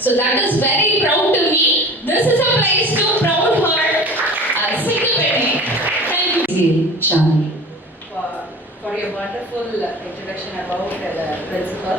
So that is very proud to me. This is a place to proud her. Single penny. Thank you, Shamini, for your wonderful introduction about the principal.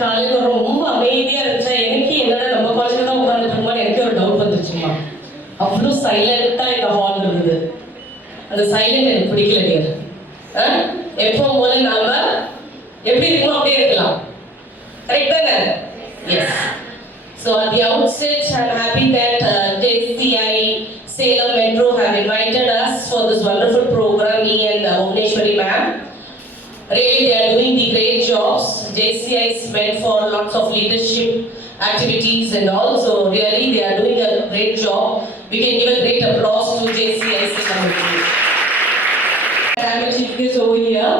காலையில் ரொம்ப அமைதியாக இருந்துச்சா எனக்கு என்னடா நம்ம காலேஜில் தான் உட்காந்துருக்கோம் எனக்கு ஒரு டவுட் வந்துருச்சுமா. அவ்வளோ சைலண்டாக இந்த ஹால் இருந்தது. அந்த சைலண்ட் எனக்கு பிடிக்கல டியர். எப்போ போல நாம எப்படி இருக்கணும் அப்படியே இருக்கலாம். கரெக்ட் தானே? Yes. So at the outset I'm happy that JCI Salem Metro have invited us for this wonderful program, me and Bhuvaneshwari ma'am. Really, they are doing the great jobs. JCI is meant for lots of leadership activities and also really they are doing a great job. We can give a great applause to JCI committee. I'm a chief guest over here.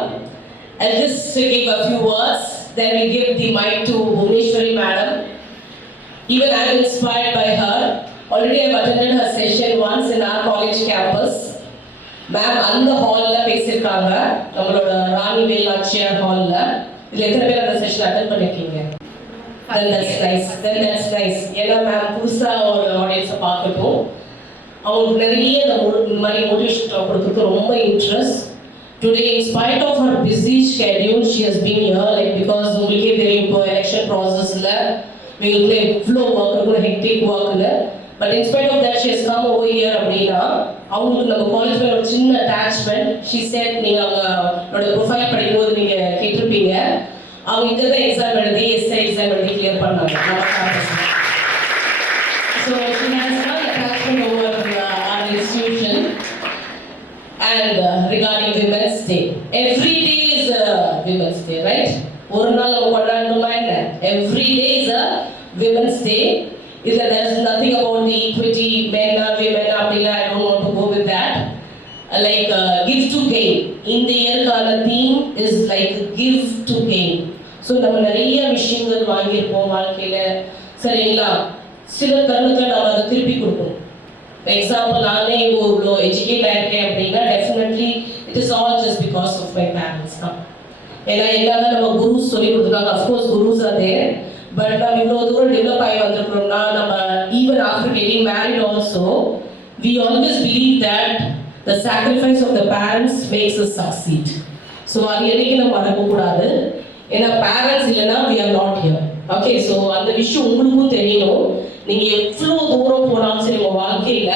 I'll just give a few words. Then we give the mic to Bhuvaneshwari madam. Even I am inspired by her. Already I have attended her session once in our college campus. Ma'am அந்த ஹாலில் பேசியிருக்காங்க, நம்மளோட ராணி வேலாட்சியார் ஹாலில். இதில் எத்தனை பேர் அந்த session attend பண்ணியிருக்கீங்க? Then that's nice. ஏன்னா மேம் புதுசாக ஒரு ஆடியன்ஸை பார்க்கட்டும், அவங்களுக்கு நிறைய இந்த மாதிரி மோட்டிவேஷன் டாக் கொடுத்துருக்கு ரொம்ப interest. Today in spite of her busy schedule she has been here like because உங்களுக்கே தெரியும் இப்போ எலெக்ஷன் ப்ராசஸில் எங்களுக்கு எவ்வளோ ஒர்க் இருக்கும், ஹெக்டிக் ஒர்க்கில். But in spite of that, she has come over here அப்படின்னா அவங்களுக்கு நம்ம காலேஜ் மேலே ஒரு சின்ன அட்டாச்மெண்ட். ஷீ செட் நீங்கள் அவங்களோட ப்ரொஃபைல் படிக்கும்போது நீங்கள் கேட்டிருப்பீங்க, அவங்க இங்கே தான் எக்ஸாம் எழுதி எஸ்ஐ எக்ஸாம் எழுதி கிளியர் பண்ணாங்க. So she has come attachment over our institution. And regarding Women's Day, every day is a Women's Day, right? ஒரு நாள் நம்ம கொண்டாடணுமா என்ன? Every day is a Women's Day. There is nothing about the equity, men or women, I don't want to go with that. Like give to gain. In the year the theme is like give to gain. So நம்ம நிறைய விஷயங்கள் வாங்கியிருப்போம் வாழ்க்கையில், சரிங்களா? சில தருணத்தில் நம்ம அதை திருப்பி கொடுக்கணும். For example, நானே இவ்வளோ எஜுகேட் ஆகிருக்கேன் அப்படின்னா definitely it is all just because of my parents தான். ஏன்னா எல்லாரும் நம்ம குருஸ் சொல்லி கொடுத்துருக்காங்க. Of course gurus are there. But நம்ம இவ்வளோ தூரம் டெவலப் ஆகி வந்திருக்கிறோம்னா நம்ம even after getting married also we always believe that the sacrifice of the parents makes us succeed. So அது என்னைக்கு நம்ம மறக்கக்கூடாது. ஏன்னா பேரண்ட்ஸ் இல்லைன்னா we are not here. Okay, so அந்த விஷயம் உங்களுக்கும் தெரியணும். நீங்கள் எவ்வளோ தூரம் போனாலும் சரி உங்கள் வாழ்க்கையில்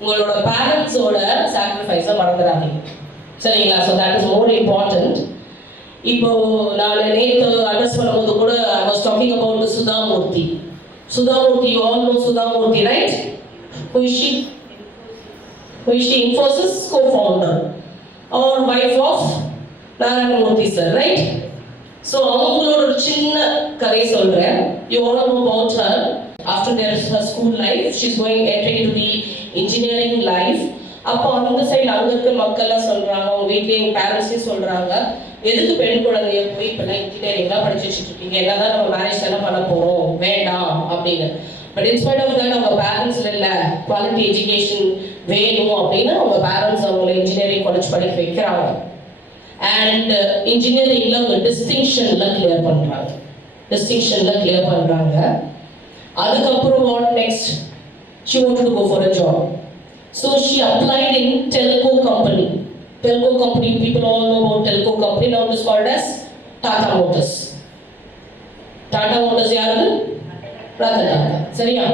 உங்களோட பேரண்ட்ஸோட சாக்ரிஃபைஸை மறந்துடாதீங்க, சரிங்களா? So that is more important. இப்போ நான் நேற்று அட்ரஸ் பண்ணும்போது கூட I was talking about Sudha Murthy. Sudha Murthy, you all know Sudha Murthy, right? Who is she? Infosys co-founder or wife of Narayana Murthy sir, right? So அவங்களோட ஒரு சின்ன கதை சொல்றேன். You all know about her. After her school life, she's entering into the engineering life. அப்போ அந்த side அங்கே இருக்க மக்கள்லாம் சொல்கிறாங்க, அவங்க வீட்லேயும் பேரண்ட்ஸையும் சொல்கிறாங்க, எதுக்கு பெண் குழந்தைய போய் இப்போல்லாம் இன்ஜினியரிங்லாம் படிச்சு வச்சுட்டு இருக்கீங்க, என்ன தான் நம்ம மேரேஜ் தானே பண்ண போகிறோம், வேண்டாம் அப்படின்னு. பட் இன்ஸ்பைட் ஆஃப் தட் அவங்க பேரண்ட்ஸில் இல்லை குவாலிட்டி எஜுகேஷன் வேணும் அப்படின்னு அவங்க பேரண்ட்ஸ் அவங்களை இன்ஜினியரிங் காலேஜ் படிக்க வைக்கிறாங்க. அண்ட் இன்ஜினியரிங்கில் அவங்க டிஸ்டிங்ஷன்லாம் கிளியர் பண்ணுறாங்க. அதுக்கப்புறம் what next? She wanted to go for a job. So she applied in telco company. Telco company, people all know about telco company, now it is called as Tata Motors. Tata Motors யாரு? ரத்தன் டாடா. சரியா?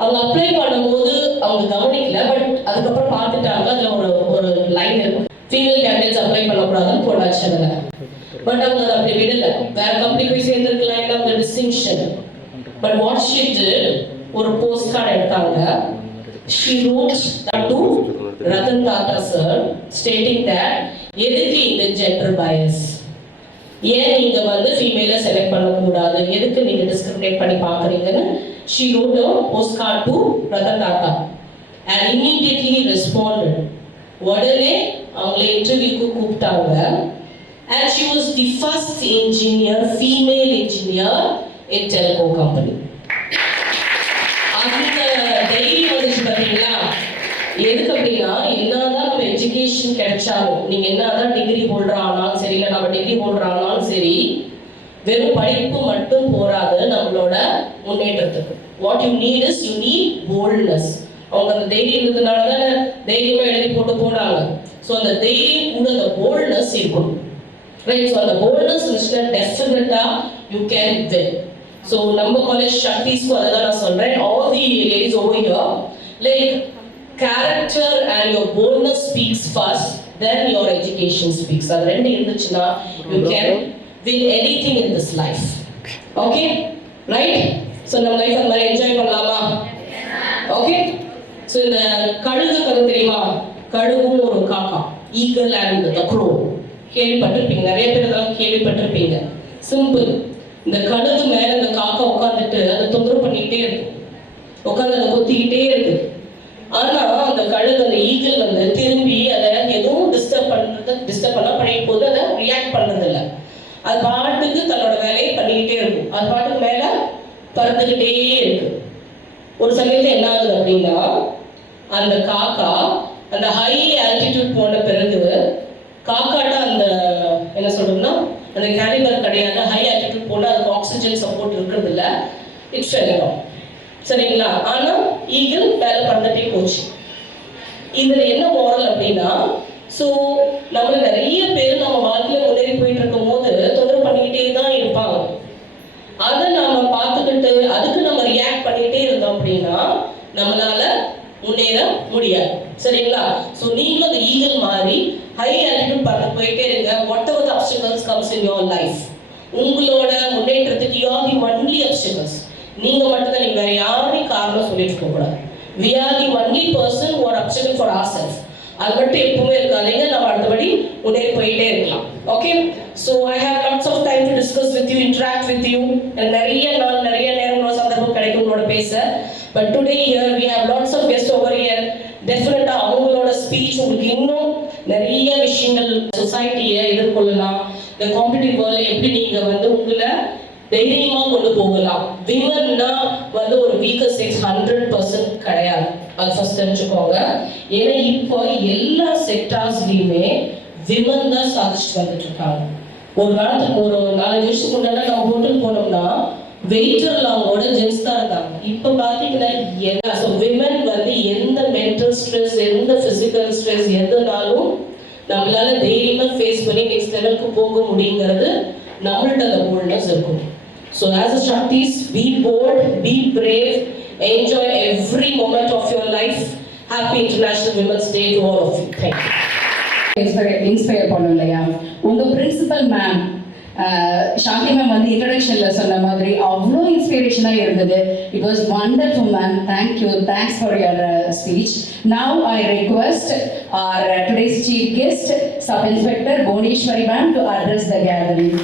அவங்க apply பண்ணும்போது அவங்க கவனிக்கல, but அதுக்கப்புறம் பார்த்துட்டாங்க அதில் ஒரு லைன் இருக்கும், ஃபீமேல் கேண்டிடேட்ஸ் அப்ளை பண்ணக்கூடாதுன்னு போட்டாச்சு அதில். பட் அவங்க அதை அப்படி விடலை, வேற கம்பெனி போய் சேர்ந்துருக்கலாம், இல்லை அவங்க distinction. But what she did, ஒரு போஸ்ட் கார்டு எடுத்தாங்க. She wrote to Ratan Tata sir stating that எதுக்கு இந்த ஜெண்டர் பயஸ், ஏன் நீங்க வந்து ஃபீமேலை செலக்ட் பண்ணக்கூடாது, எதுக்கு நீங்க டிஸ்கிரிமினேட் பண்ணி பார்க்குறீங்கன்னு she wrote a postcard to Ratan Tata and immediately responded. உடனே அவங்களை இன்டர்வியூக்கு கூப்பிட்டாங்க. and she was the first engineer, female engineer in telco company. அந்த தைரியம் வந்துச்சு பார்த்தீங்களா? எதுக்கு அப்படின்னா, என்னதான் நம்ம எஜுகேஷன் கிடைச்சாலும், நீங்க என்னதான் டிகிரி ஹோல்டர் ஆனாலும் சரி, இல்லை நம்ம டிகிரி ஹோல்டர் ஆனாலும் சரி, வெறும் படிப்பு மட்டும் போராது நம்மளோட முன்னேற்றத்துக்கு. What you need is you need boldness. அவங்க அந்த தைரியம் இருந்ததுனால தானே தைரியமா எழுதி போட்டு போனாங்க. ஸோ அந்த தைரியம் கூட அந்த போல்ட்னஸ் இருக்கணும், ரைட்? ஸோ அந்த போல்ட்னஸ் இருந்துச்சுன்னா டெஃபினட்டா யூ கேன் வின். ஸோ நம்ம காலேஜ் சக்திஸ்க்கு அதை தான் நான் சொல்றேன். All the ladies over here, like character and your boldness speaks first, then your education speaks. அது ரெண்டு இருந்துச்சுன்னா you can win anything in this life. Okay, right? So நம்ம life அந்த மாதிரி என்ஜாய் பண்ணலாமா? Okay, so இந்த கழுகு கதை தெரியுமா? கழுகும் ஒரு காக்கா, ஈகிள் அண்ட் த க்ரோ, கேள்விப்பட்டிருப்பீங்க, நிறைய பேர் இதெல்லாம் கேள்விப்பட்டிருப்பீங்க. சிம்பிள், இந்த கழுகு மேல இந்த காக்கா உட்காந்துட்டு அதை தொந்தரவு பண்ணிக்கிட்டே இருக்கு, உட்காந்து அதை கொத்திக்கிட்டே இருக்கு. ஆனா அந்த கழுகு, அந்த ஈகிள் வந்து திரும்பி அதை எதுவும் டிஸ்டர்ப் பண்ண பண்ணிட்டு போது அதை ரியாக்ட் பண்றது இல்லை. அது பாட்டுக்கு தன்னோட வேலையை பண்ணிக்கிட்டே இருக்கும், அது பாட்டுக்கு மேல பறந்துகிட்டே இருக்கு. ஒரு சமயத்துல என்ன ஆகுது அப்படின்னா, அந்த காக்கா அந்த ஹை ஆல்டிடியூட் போன பிறகு காக்காட்ட அந்த என்ன சொல்றோம்னா அந்த கேலிபர் கிடையாது, ஹை ஆல்டிடியூட் போனா அதுக்கு ஆக்சிஜன் சப்போர்ட் இருக்கிறது இல்லை, இட்ஸ் ஃபெயிலியர். சரிங்களா? ஆனா ஈகிள் வேலை பண்ணட்டே போச்சு. இதுல என்ன மாரல் அப்படின்னா, ஸோ நம்ம நிறைய பேர் நம்ம வாழ்க்கையில முன்னேறி போயிட்டு இருக்கும் போது தொந்தரவு பண்ணிக்கிட்டே தான் இருப்பாங்க. அதை நாம பார்த்துக்கிட்டு அதுக்கு நம்ம ரியாக்ட் பண்ணிக்கிட்டே இருந்தோம் அப்படின்னா நம்மளால முன்னேற முடியாது. சரிங்களா? ஸோ நீங்களும் அந்த ஈகிள் மாதிரி ஹை ஆல்டிடியூட் பார்த்து போயிட்டே இருங்க. Whatever the obstacles comes in your life, உங்களோட முன்னேற்றத்துக்கு you are the only obstacles. நீங்க மட்டும்தான், நீங்க வேற யாரையும் காரணம் சொல்லிட்டு போக கூடாது. we are the only person who are obstacle for ourselves. அது மட்டும் எப்பவுமே இருக்காதீங்க, நம்ம அடுத்தபடி முன்னேறி போயிட்டே இருக்கலாம். Okay, so I have lots of time to discuss with you, interact with you. நிறைய நேரம் சந்தர்ப்பம் கிடைக்கும் உங்களோட பேச. but today here we have lots of guests over here. டெஃபினட்டா அவங்களோட ஸ்பீச் உங்களுக்கு இன்னும் நிறைய விஷயங்கள் சொசைட்டியை எதிர்கொள்ளலாம், இந்த காம்படிட்டிவ் வேர்ல்ட்ல எப்படி நீங்க வந்து உங்களை தைரியமா கொண்டு போகலாம். விமன்னா வந்து ஒரு வீக்கர் செக்ஸ் 100% கிடையாது, அது ஃபர்ஸ்ட் தெரிஞ்சுக்கோங்க. ஏன்னா இப்போ எல்லா செக்டார்ஸ்லயுமே விமன் தான் சாதிச்சுட்டு வந்துட்டு இருக்காங்க. ஒரு காலத்துக்கு ஒரு 4 வருஷத்துக்கு முன்னாடி நம்ம ஹோட்டல் போனோம்னா வெயிட்டர்லாவோட ஜென்ஸ் தான் இருந்தாங்க. இப்போ பார்த்தீங்கன்னா என்ன, ஸோ விமன் வந்து எந்த மென்டல் ஸ்ட்ரெஸ், எந்த பிசிக்கல் ஸ்ட்ரெஸ் எதுனாலும் நம்மளால தைரியமா ஃபேஸ் பண்ணி நெக்ஸ்ட் லெவலுக்கு போக முடியுங்கிறது நம்மள்ட்ட அந்த போல்ட்னஸ் இருக்கும். So as a Shaktis, be bold, be brave, enjoy every moment of your life. Happy International Women's Day to all of you. Thank you. Inspire பண்ணும் இல்லையா? உங்க பிரின்சிபல் மேம் சாந்தி மேம் வந்து இன்ட்ரடக்ஷன்ல சொன்ன மாதிரி அவ்வளோ இன்ஸ்பிரேஷனா இருந்தது. It was wonderful ma'am. Thank you, thanks for your speech. Now I request our today's chief guest, Sub Inspector Boneshwari ma'am, to address the gathering.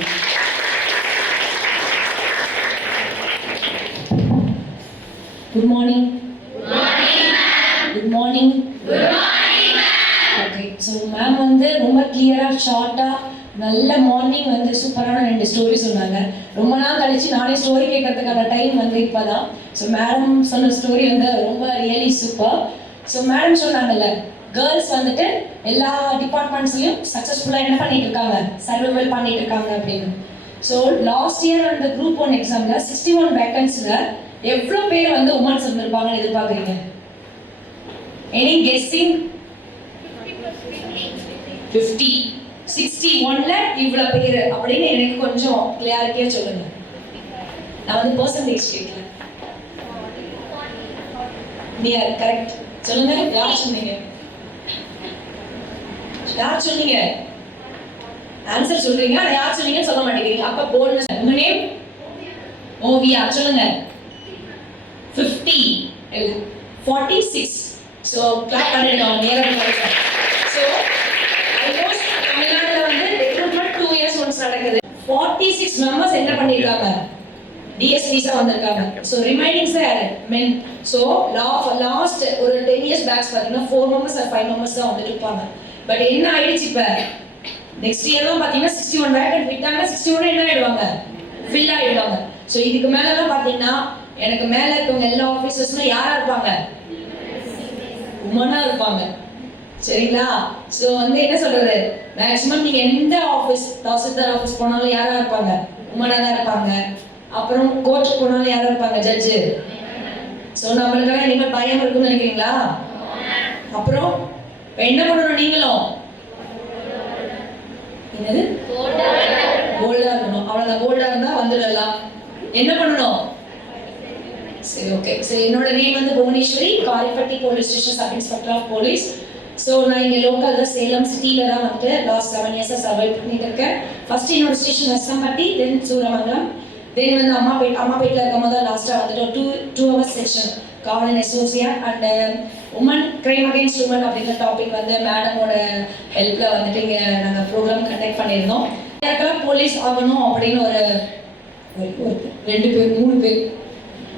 Good morning. Good morning, ma'am. Good morning. Good morning, ma'am. Okay, so ma'am வந்து ரொம்ப கிளியரா ஷார்ட்டா நல்ல morning வந்து சூப்பரான 2 story சொன்னாங்க. ரொம்ப நாள் கழிச்சு நானே ஸ்டோரி கேட்கறதுக்கான டைம் வந்து இப்போதான். ஸோ மேடம் சொன்ன ஸ்டோரி வந்து ரொம்ப ரியலி சூப்பர். ஸோ மேடம் சொன்னாங்கல்ல, கேர்ள்ஸ் வந்துட்டு எல்லா டிபார்ட்மெண்ட்ஸ்லையும் சக்ஸஸ்ஃபுல்லாக என்ன பண்ணிட்டு இருக்காங்க, சர்வைவல் பண்ணிட்டு இருக்காங்க அப்படின்னு. ஸோ லாஸ்ட் இயர் அந்த குரூப் 1 எக்ஸாமில் 61 வேக்கன்ஸில் எவ்வளோ பேர் வந்து உமன்ஸ் இருந்திருப்பாங்கன்னு எதிர்பார்க்குறீங்க? Any guessing? 50, 61ல இவ்வளவு பேர் அப்படின்னு எனக்கு கொஞ்சம் கிளியாரிட்டியா சொல்லுங்க. நான் வந்து பெர்சன்டேஜ் கேட்கல. நியர் கரெக்ட் சொல்லுங்க. யார் சொன்னீங்க? யார் சொன்னீங்க? ஆன்சர் சொல்றீங்க ஆனா யார் சொன்னீங்கன்னு சொல்ல மாட்டேங்கிறீங்க. அப்ப போல்ட்னஸ். உங்க நேம்? ஓவியா. சொல்லுங்க. 50 46. So clap பண்ணிடுங்க. நேரா பாருங்க. So almost தமிழ்நாட்டுல வந்து ரெக்ரூட்மென்ட் 2 years once நடக்குது. 46 members என்ன பண்ணிருக்காங்க? DS visa வந்திருக்காங்க. So remaining sir men. So last ஒரு 10 years back பாத்தீங்கன்னா 4 members or 5 members தான் வந்துட்டு இருப்பாங்க. பட் என்ன ஆயிடுச்சு இப்ப? நெக்ஸ்ட் இயர் தான் பாத்தீங்கன்னா 61 வேக்கன்ட் விட்டாங்க. 61 என்ன ஆயிடுவாங்க? ஃபில் ஆயிடுவாங்க. சோ இதுக்கு மேல தான் பாத்தீங்கன்னா எனக்கு மேல இருக்கவங்க எல்லா ஆபீசர்ஸ்மே யாரா இருப்பாங்க? உமனா இருப்பாங்க. சரிங்களா? சோ வந்து என்ன சொல்றது? மேக்ஸிமம் நீங்க எந்த ஆபீஸ் தாசில்தார் ஆபீஸ் போனாலும் யாரா இருப்பாங்க? உமனா தான் இருப்பாங்க. அப்புறம் கோர்ட் போனாலும் யாரா இருப்பாங்க? ஜட்ஜ். சோ நம்மளுக்கெல்லாம் இனிமே பயம் இருக்குன்னு நினைக்கிறீங்களா? அப்புறம் என்ன பண்ணணும் நீங்களும்? என்னது? போல்டா இருக்கணும். அவ்வளவுதான். போல்டா இருந்தா வந்துடலாம். என்ன பண்ணணும்? சரி ஓகே. சரி என்னோட நேம் வந்து Bhuvaneswari, Karipatti police station sub inspector of police. So நான் இங்கே லோக்கல் சேலம் சிட்டியில தான் வந்து லாஸ்ட் 7 இயர்ஸாக சர்வைவ் பண்ணிட்டு இருக்கேன். ஃபர்ஸ்ட் என்னோட ஸ்டேஷன் வசம்பட்டி, தென் சூரமங்கலம், தென் வந்து அம்மாபேட்டில் இருக்கும்போது தான் லாஸ்ட்டாக வந்துட்டு 2 hours section Kavalan associate and woman crime against woman அப்படிங்கிற டாபிக் வந்து மேடமோட ஹெல்ப்ல வந்துட்டு இங்கே நாங்கள் ப்ரோக்ராம் கண்டக்ட் பண்ணியிருந்தோம். எனக்கெல்லாம் போலீஸ் ஆகணும் அப்படின்னு ஒரு 2 பேர் 3 பேர்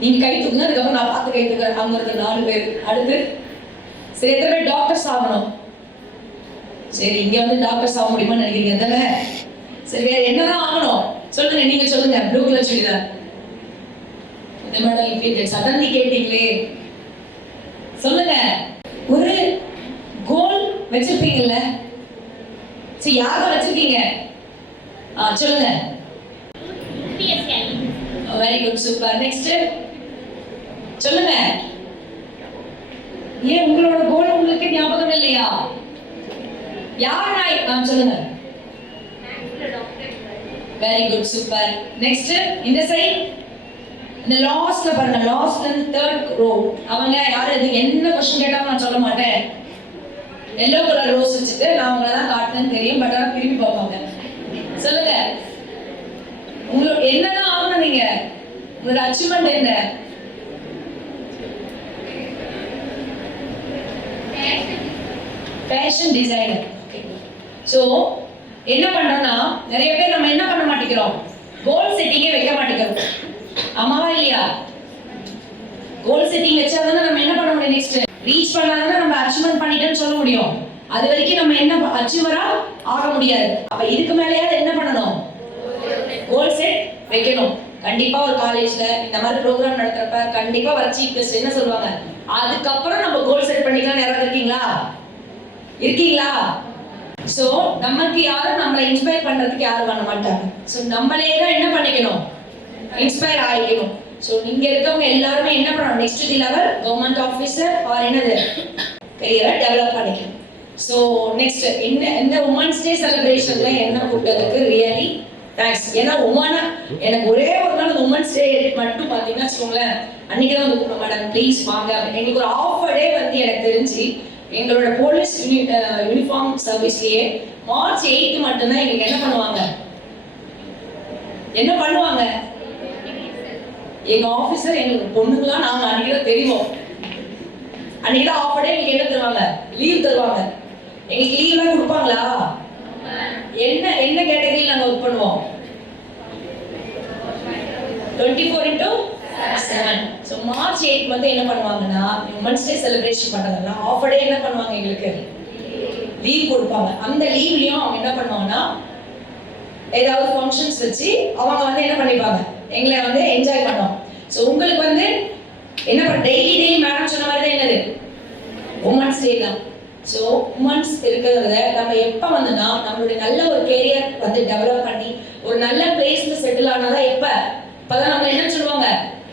நீங்க கை தூக்குங்க, அதுக்கப்புறம் நான் பார்த்து கை தூக்குறேன். அங்க இருக்க 4 பேர். அடுத்து சரி எத்தனை பேர் டாக்டர்ஸ் ஆகணும்? சரி இங்க வந்து டாக்டர்ஸ் ஆக முடியுமான்னு நினைக்கிறீங்க தானே? சரி வேற என்னதான் ஆகணும் சொல்லுங்க, நீங்க சொல்லுங்க. ப்ளூ கலர் சுடிதார் இந்த மேடம் இப்படி சடன்லி கேட்டீங்களே, சொல்லுங்க. ஒரு கோல் வச்சிருப்பீங்கல்ல, சரி யாரோ வச்சிருக்கீங்க? சொல்லுங்க. Very good, super. நெக்ஸ்ட் சொல்லுங்க. ஏன் உங்களோட கோல் உங்களுக்கு ஞாபகம் இல்லையா? யார் சொல்லுங்க. Very good, super. நெக்ஸ்ட் இந்த சைடு இந்த லாஸ்ட்ல பாருங்க, லாஸ்ட்ல இருந்து 3rd row அவங்க யாரு? என்ன क्वेश्चन கேட்டாலும் நான் சொல்ல மாட்டேன். எல்லோ கலர் ரோஸ் வச்சுட்டு நான் உங்களை தான் காட்டுறேன்னு தெரியும், பட் ஆனா திரும்பி பார்ப்பாங்க. சொல்லுங்க. உங்களுக்கு என்னதான் ஆகணும்? நீங்க உங்களோட அச்சீவ்மெண்ட் என்ன? Fashion designer. சோ என்ன பண்றோம்னா நிறைய பேர் நம்ம என்ன பண்ண மாட்டேங்கிறோம்? கோல் செட்டிங்கே வைக்க மாட்டேங்கிறோம். ஆமாவா இல்லையா? கோல் செட்டிங் வச்சாதானே நம்ம என்ன பண்ண முடியும்? நெக்ஸ்ட் ரீச் பண்ணாதானே நம்ம அச்சீவ்மெண்ட் பண்ணிட்டோம்னு சொல்ல முடியும். அது வரைக்கும் நம்ம என்ன அச்சீவரா ஆக முடியாது. அப்ப இதுக்கு மேலயாவது என்ன பண்ணணும்? கோல் செட் வைக்கணும். கண்டிப்பா ஒரு காலேஜ்ல இந்த மாதிரி ப்ரோக்ராம் நடத்துறப்ப கண்டிப்பா வர சீஃப் கெஸ்ட் என்ன சொல்லுவாங்க? அதுக்கப்புறம் நம்ம கோல் செட் பண்ணிக்கலாம். யாராவது இருக்கீங்களா? சோ நமக்கு யாரும் நம்மளை இன்ஸ்பயர் பண்றதுக்கு யாரும் பண்ண மாட்டாங்க. சோ நம்மளே தான் என்ன பண்ணிக்கணும்? இன்ஸ்பயர் ஆகிக்கணும். சோ நீங்க இருக்கவங்க எல்லாருமே என்ன பண்ணணும்? Next the level government officer or என்னது கரியரை டெவலப் பண்ணிக்கணும். சோ நெக்ஸ்ட் இந்த உமன்ஸ் டே செலிப்ரேஷன்ல என்ன கூப்பிட்டதுக்கு ரியலி தேங்க்ஸ். ஏன்னா உமனா எனக்கு ஒரே ஒரு நாள் உமன்ஸ் டே மட்டும் பாத்தீங்கன்னா வச்சுக்கோங்களேன், அன்னைக்கு தான் வந்து கூப்பிட மேடம் ப்ளீஸ் வாங்க. எங்களுக்கு ஒரு ஆஃப் டே வந்து எனக்கு தெரிஞ்சு எங்களோட போலீஸ் யூனிஃபார்ம் சர்வீஸ்லயே மார்ச் 8 மட்டும்தான் எங்களுக்கு என்ன பண்ணுவாங்க? எங்க ஆபீசர் எங்களுக்கு பொண்ணுங்களாம் நாங்க அன்னைக்கு தெரியும். அன்னைக்கு தான் ஆஃப் டே எங்களுக்கு என்ன தருவாங்க? லீவ் தருவாங்க. எங்களுக்கு லீவ்லாம் கொடுப்பாங்களா? என்ன கேட்டகரியில் நாங்க ஒர்க் பண்ணுவோம்? 24/7. சோ மார்ச் 8 வந்து என்ன பண்ணுவாங்கன்னா உமன்ஸ் டே செலிப்ரேஷன் பண்றதுனா ஆஃப் டே என்ன பண்ணுவாங்க? எங்களுக்கு லீவ் கொடுப்பாங்க. அந்த லீவ்லயும் அவங்க என்ன பண்ணுவாங்கன்னா ஏதாவது ஃபங்க்ஷன்ஸ் வச்சு அவங்க வந்து என்ன பண்ணிப்பாங்க? எங்களை வந்து என்ஜாய் பண்ணுவோம். சோ உங்களுக்கு வந்து என்ன பண்ண டெய்லி மேடம் சொன்ன மாதிரி தான் என்னது உமன்ஸ் டே தான். சோ உமன்ஸ் இருக்கிறத நம்ம எப்ப வந்துனா நம்மளுடைய நல்ல ஒரு கேரியர் வந்து டெவலப் பண்ணி ஒரு நல்ல பிளேஸ்ல செட்டில் ஆனாதான் இப்பதான் நம்ம என்ன சொல்லுவாங்க?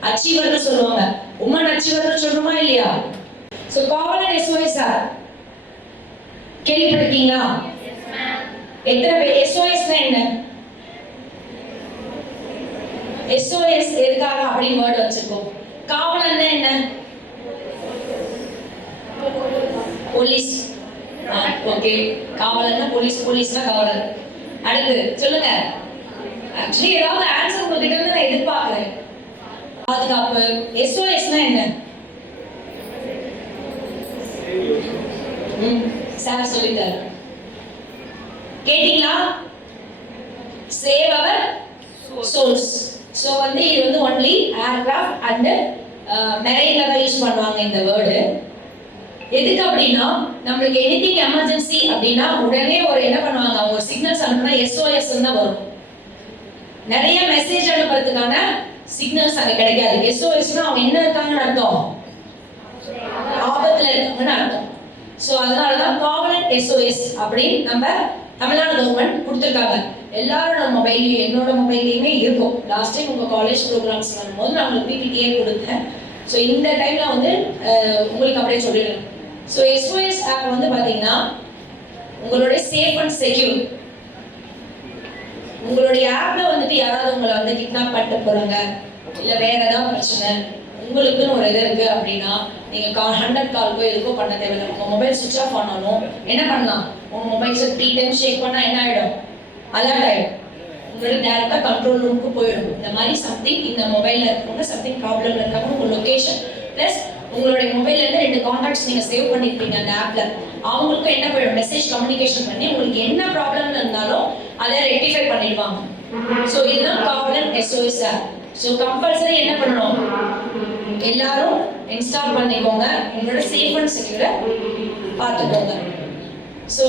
அச்சீவர்னு சொல்லுவாங்க. உமன் அச்சீவர்னு சொல்றோமா இல்லையா? சோ காவலன் SOS சார் கேள்விப்பட்டிருக்கீங்களா? எத்தனை பேர் SOS என்ன? SOS எதுக்காக அப்படி வேர்ட் வச்சிருக்கோம்? காவலன்னா என்ன? போலீஸ். ஓகே, காவலன்னா போலீஸ், போலீஸ்னா காவலர். அடுத்து சொல்லுங்க. ஆக்சுவலி ஏதாவது ஆன்சர் உங்ககிட்ட இருந்து நான் எதிர்பார்க்கிறேன். பாதுகாப்பு. SOSனா என்ன? சார் சொல்லிட்டாரு, கேட்டீங்களா? சேவ் அவர் சோல்ஸ். ஸோ வந்து இது வந்து ஒன்லி ஏர்கிராஃப்ட் அண்ட் மெரைன்ல தான் யூஸ் பண்ணுவாங்க இந்த வேர்டு. எதுக்கு அப்படின்னா நம்மளுக்கு எனிதிங் எமர்ஜென்சி அப்படின்னா உடனே ஒரு என்ன பண்ணுவாங்க, அவங்க ஒரு சிக்னல்ஸ் அனுப்புனா SOS தான் வரும். நிறைய மெசேஜ் அனுப்புறதுக்கான சிக்னல்ஸ் அங்க கிடைக்காது. SOSனா அவங்க என்ன இருக்காங்கன்னு அர்த்தம், ஆபத்துல இருக்காங்கன்னு அர்த்தம். ஸோ அதனால தான் காவலன் SOS அப்படின்னு நம்ம தமிழ்நாடு கவர்மெண்ட் கொடுத்துருக்காங்க. எல்லாரோட மொபைல்லையும் என்னோட மொபைல்லையுமே இருக்கும். லாஸ்ட் டைம் உங்கள் காலேஜ் ப்ரோக்ராம்ஸ் வரும்போது நான் உங்களுக்கு PPTயே கொடுத்தேன். ஸோ இந்த டைம்ல வந்து உங்களுக்கு அப்படியே சொல்லிடுறேன். ஸோ SOS ஆப் வந்து பார்த்தீங்கன்னா உங்களுடைய சேஃப் அண்ட் செக்யூர். உங்களுடைய ஆப்ல வந்துட்டு யாராவது உங்களை வந்து கிட்னாப் பண்ணிட்டு போறாங்க, இல்லை வேற ஏதாவது பிரச்சனை உங்களுக்குன்னு ஒரு இது இருக்கு அப்படின்னா நீங்க 100 கால்க்கோ எதுக்கோ பண்ண தேவையில்லை. உங்க மொபைல் சுவிட்ச் ஆஃப் ஆனாலும் என்ன பண்ணலாம், உங்க மொபைல்ஸை 3 டைம் ஷேக் பண்ணா என்ன ஆயிடும், அலர்ட் ஆயிடும். உங்களுக்கு டேரக்டா கண்ட்ரோல் ரூமுக்கு போயிடும். இந்த மாதிரி சம்திங் இந்த மொபைல்ல இருக்கவங்க சம்திங் ப்ராப்ளம் இருக்காங்க, உங்க லொகேஷன் பிளஸ் உங்களுடைய மொபைல்ல இருந்து 2 கான்டாக்ட்ஸ் நீங்க சேவ் பண்ணிருப்பீங்க அந்த ஆப்ல, அவங்களுக்கு என்ன போயிடும், மெசேஜ் கம்யூனிகேஷன் பண்ணி உங்களுக்கு என்ன ப்ராப்ளம் இருந்தாலும் அதை ரெக்டிஃபை பண்ணிடுவாங்க. ஸோ இதுதான் காவலன் SOS ஆப். ஸோ கம்பல்சரி என்ன பண்ணணும், எல்லாரும் இன்ஸ்டால் பண்ணிக்கோங்க, உங்களோட சேஃப் அண்ட் செக்யூரை பார்த்துக்கோங்க. ஸோ